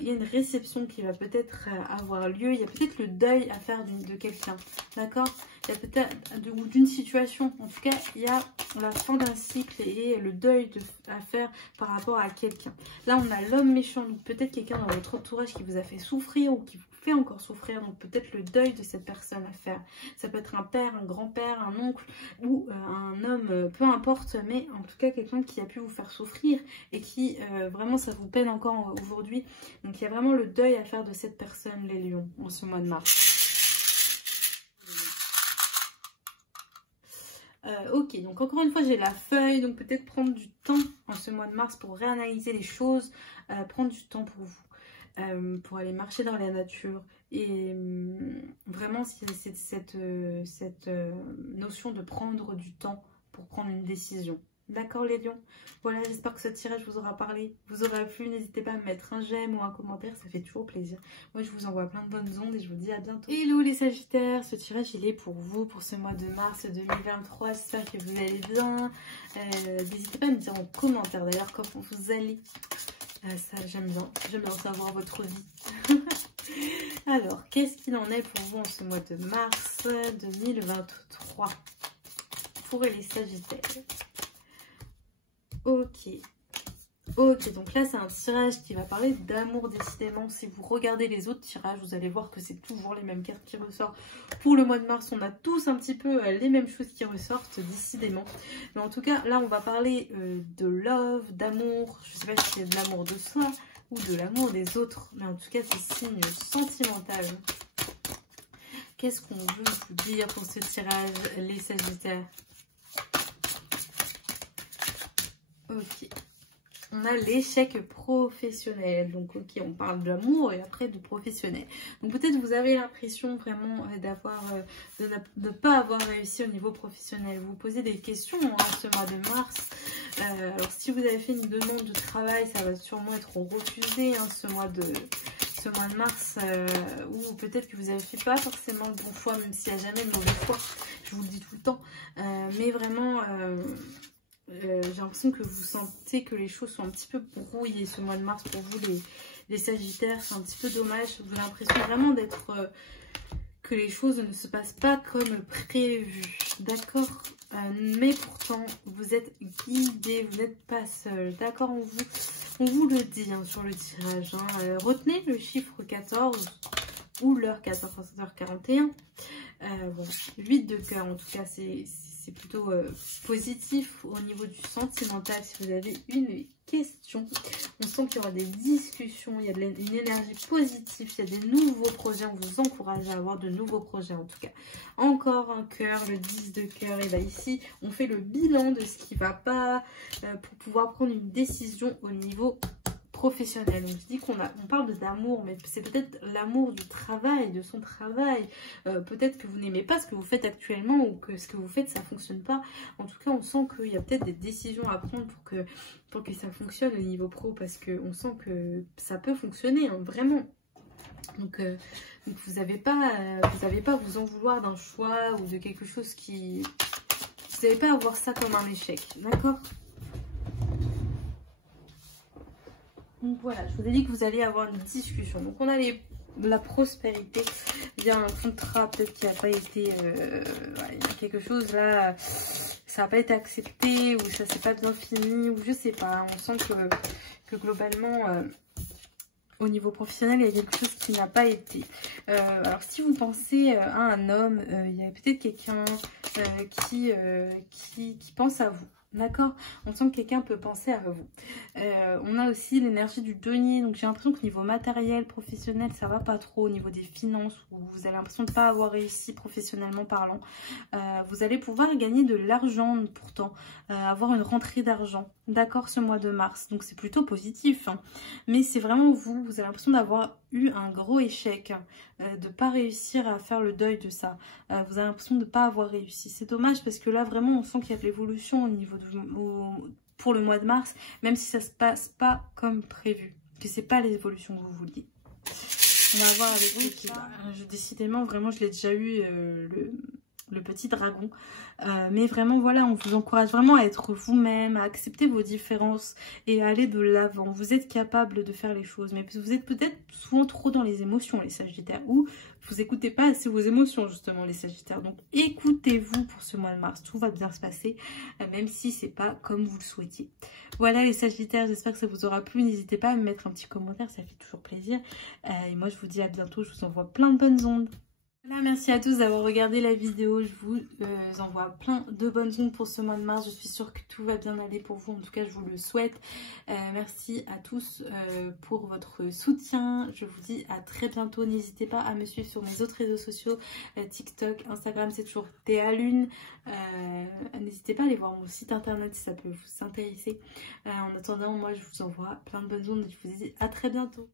Il y a une réception qui va peut-être avoir lieu, il y a peut-être le deuil à faire de quelqu'un, d'accord? Il y a peut-être d'une situation, en tout cas il y a la fin d'un cycle et le deuil à faire par rapport à quelqu'un. Là on a l'homme méchant, donc peut-être quelqu'un dans votre entourage qui vous a fait souffrir ou qui vous fait encore souffrir, donc peut-être le deuil de cette personne à faire. Ça peut être un père, un grand-père, un oncle ou un homme, peu importe, mais en tout cas quelqu'un qui a pu vous faire souffrir et qui vraiment ça vous peine encore aujourd'hui. Donc il y a vraiment le deuil à faire de cette personne, les lions, en ce mois de mars. Ok, donc encore une fois j'ai la feuille, donc peut-être prendre du temps en ce mois de mars pour réanalyser les choses, prendre du temps pour vous, pour aller marcher dans la nature et vraiment c'est cette notion de prendre du temps pour prendre une décision. D'accord les lions? Voilà, j'espère que ce tirage vous aura parlé, vous aura plu. N'hésitez pas à me mettre un j'aime ou un commentaire, ça fait toujours plaisir. Moi je vous envoie plein de bonnes ondes et je vous dis à bientôt. Hello les sagittaires, ce tirage il est pour vous pour ce mois de mars 2023. J'espère que vous allez bien. N'hésitez pas à me dire en commentaire d'ailleurs comment vous allez. Ça j'aime bien savoir votre vie. Alors, qu'est-ce qu'il en est pour vous en ce mois de mars 2023 pour les sagittaires? Ok, Ok, donc là c'est un tirage qui va parler d'amour décidément. Si vous regardez les autres tirages, vous allez voir que c'est toujours les mêmes cartes qui ressortent. Pour le mois de mars, on a tous un petit peu les mêmes choses qui ressortent décidément. Mais en tout cas, là on va parler de love, d'amour. Je sais pas si c'est de l'amour de soi ou de l'amour des autres. Mais en tout cas, c'est signe sentimental. Qu'est-ce qu'on veut vous dire pour ce tirage, les Sagittaires? Ok. On a l'échec professionnel. Donc, ok, on parle d'amour et après de professionnel. Donc, peut-être vous avez l'impression vraiment de ne pas avoir réussi au niveau professionnel. Vous vous posez des questions ce mois de mars. Alors, si vous avez fait une demande de travail, ça va sûrement être refusé ce mois de mars, ou peut-être que vous avez fait pas forcément le bon choix, même s'il n'y a jamais de mauvais choix. Je vous le dis tout le temps. Mais vraiment... j'ai l'impression que vous sentez que les choses sont un petit peu brouillées ce mois de mars pour vous les Sagittaires. C'est un petit peu dommage. Vous avez l'impression vraiment que les choses ne se passent pas comme prévu. D'accord, mais pourtant vous êtes guidé, vous n'êtes pas seul. D'accord, on vous le dit sur le tirage. Retenez le chiffre 14 ou l'heure 14h41. Bon, 8 de cœur en tout cas, c'est plutôt positif au niveau du sentimental. Si vous avez une question, on sent qu'il y aura des discussions, il y a une énergie positive, il y a des nouveaux projets. On vous encourage à avoir de nouveaux projets en tout cas. Encore un cœur, le 10 de cœur. Et là ici, on fait le bilan de ce qui ne va pas pour pouvoir prendre une décision au niveau professionnel. Donc je dis qu'on parle d'amour, mais c'est peut-être l'amour du travail, de son travail. Peut-être que vous n'aimez pas ce que vous faites actuellement ou que ce que vous faites ça ne fonctionne pas. En tout cas, on sent qu'il y a peut-être des décisions à prendre pour que ça fonctionne au niveau pro, parce qu'on sent que ça peut fonctionner, vraiment. Donc vous n'avez pas à vous en vouloir d'un choix ou de quelque chose qui... Vous n'avez pas à voir ça comme un échec, d'accord? Donc voilà, je vous ai dit que vous allez avoir une discussion. Donc on a la prospérité. Il y a un contrat peut-être qui n'a pas été... il y a quelque chose là, ça n'a pas été accepté ou ça s'est pas bien fini ou je sais pas. On sent que globalement... au niveau professionnel, il y a quelque chose qui n'a pas été. Alors, si vous pensez à un homme, il y a peut-être quelqu'un qui pense à vous. D'accord? On sent que quelqu'un peut penser à vous. On a aussi l'énergie du denier. Donc, j'ai l'impression qu'au niveau matériel, professionnel, ça va pas trop. Au niveau des finances, où vous avez l'impression de ne pas avoir réussi professionnellement parlant. Vous allez pouvoir gagner de l'argent pourtant. Avoir une rentrée d'argent. D'accord, ce mois de mars. Donc, c'est plutôt positif. Mais c'est vraiment vous. Vous avez l'impression d'avoir eu un gros échec. De ne pas réussir à faire le deuil de ça. Vous avez l'impression de ne pas avoir réussi. C'est dommage parce que là, vraiment, on sent qu'il y a de l'évolution au niveau pour le mois de mars, même si ça ne se passe pas comme prévu. Que c'est pas l'évolution que vous vouliez. On va voir avec vous qui va. Décidément, vraiment, je l'ai déjà eu, le petit dragon. Mais vraiment, voilà, on vous encourage vraiment à être vous-même, à accepter vos différences et à aller de l'avant. Vous êtes capable de faire les choses, mais vous êtes peut-être souvent trop dans les émotions, les Sagittaires, ou vous écoutez pas assez vos émotions, justement, les Sagittaires. Donc, écoutez-vous pour ce mois de mars. Tout va bien se passer, même si c'est pas comme vous le souhaitiez. Voilà, les Sagittaires, j'espère que ça vous aura plu. N'hésitez pas à me mettre un petit commentaire, ça fait toujours plaisir. Et moi, je vous dis à bientôt. Je vous envoie plein de bonnes ondes. Voilà, merci à tous d'avoir regardé la vidéo. Je vous envoie plein de bonnes ondes pour ce mois de mars. Je suis sûre que tout va bien aller pour vous. En tout cas, je vous le souhaite. Merci à tous pour votre soutien. Je vous dis à très bientôt. N'hésitez pas à me suivre sur mes autres réseaux sociaux. TikTok, Instagram, c'est toujours Théa Lune. N'hésitez pas à aller voir mon site internet si ça peut vous intéresser. En attendant, moi, je vous envoie plein de bonnes ondes. Je vous dis à très bientôt.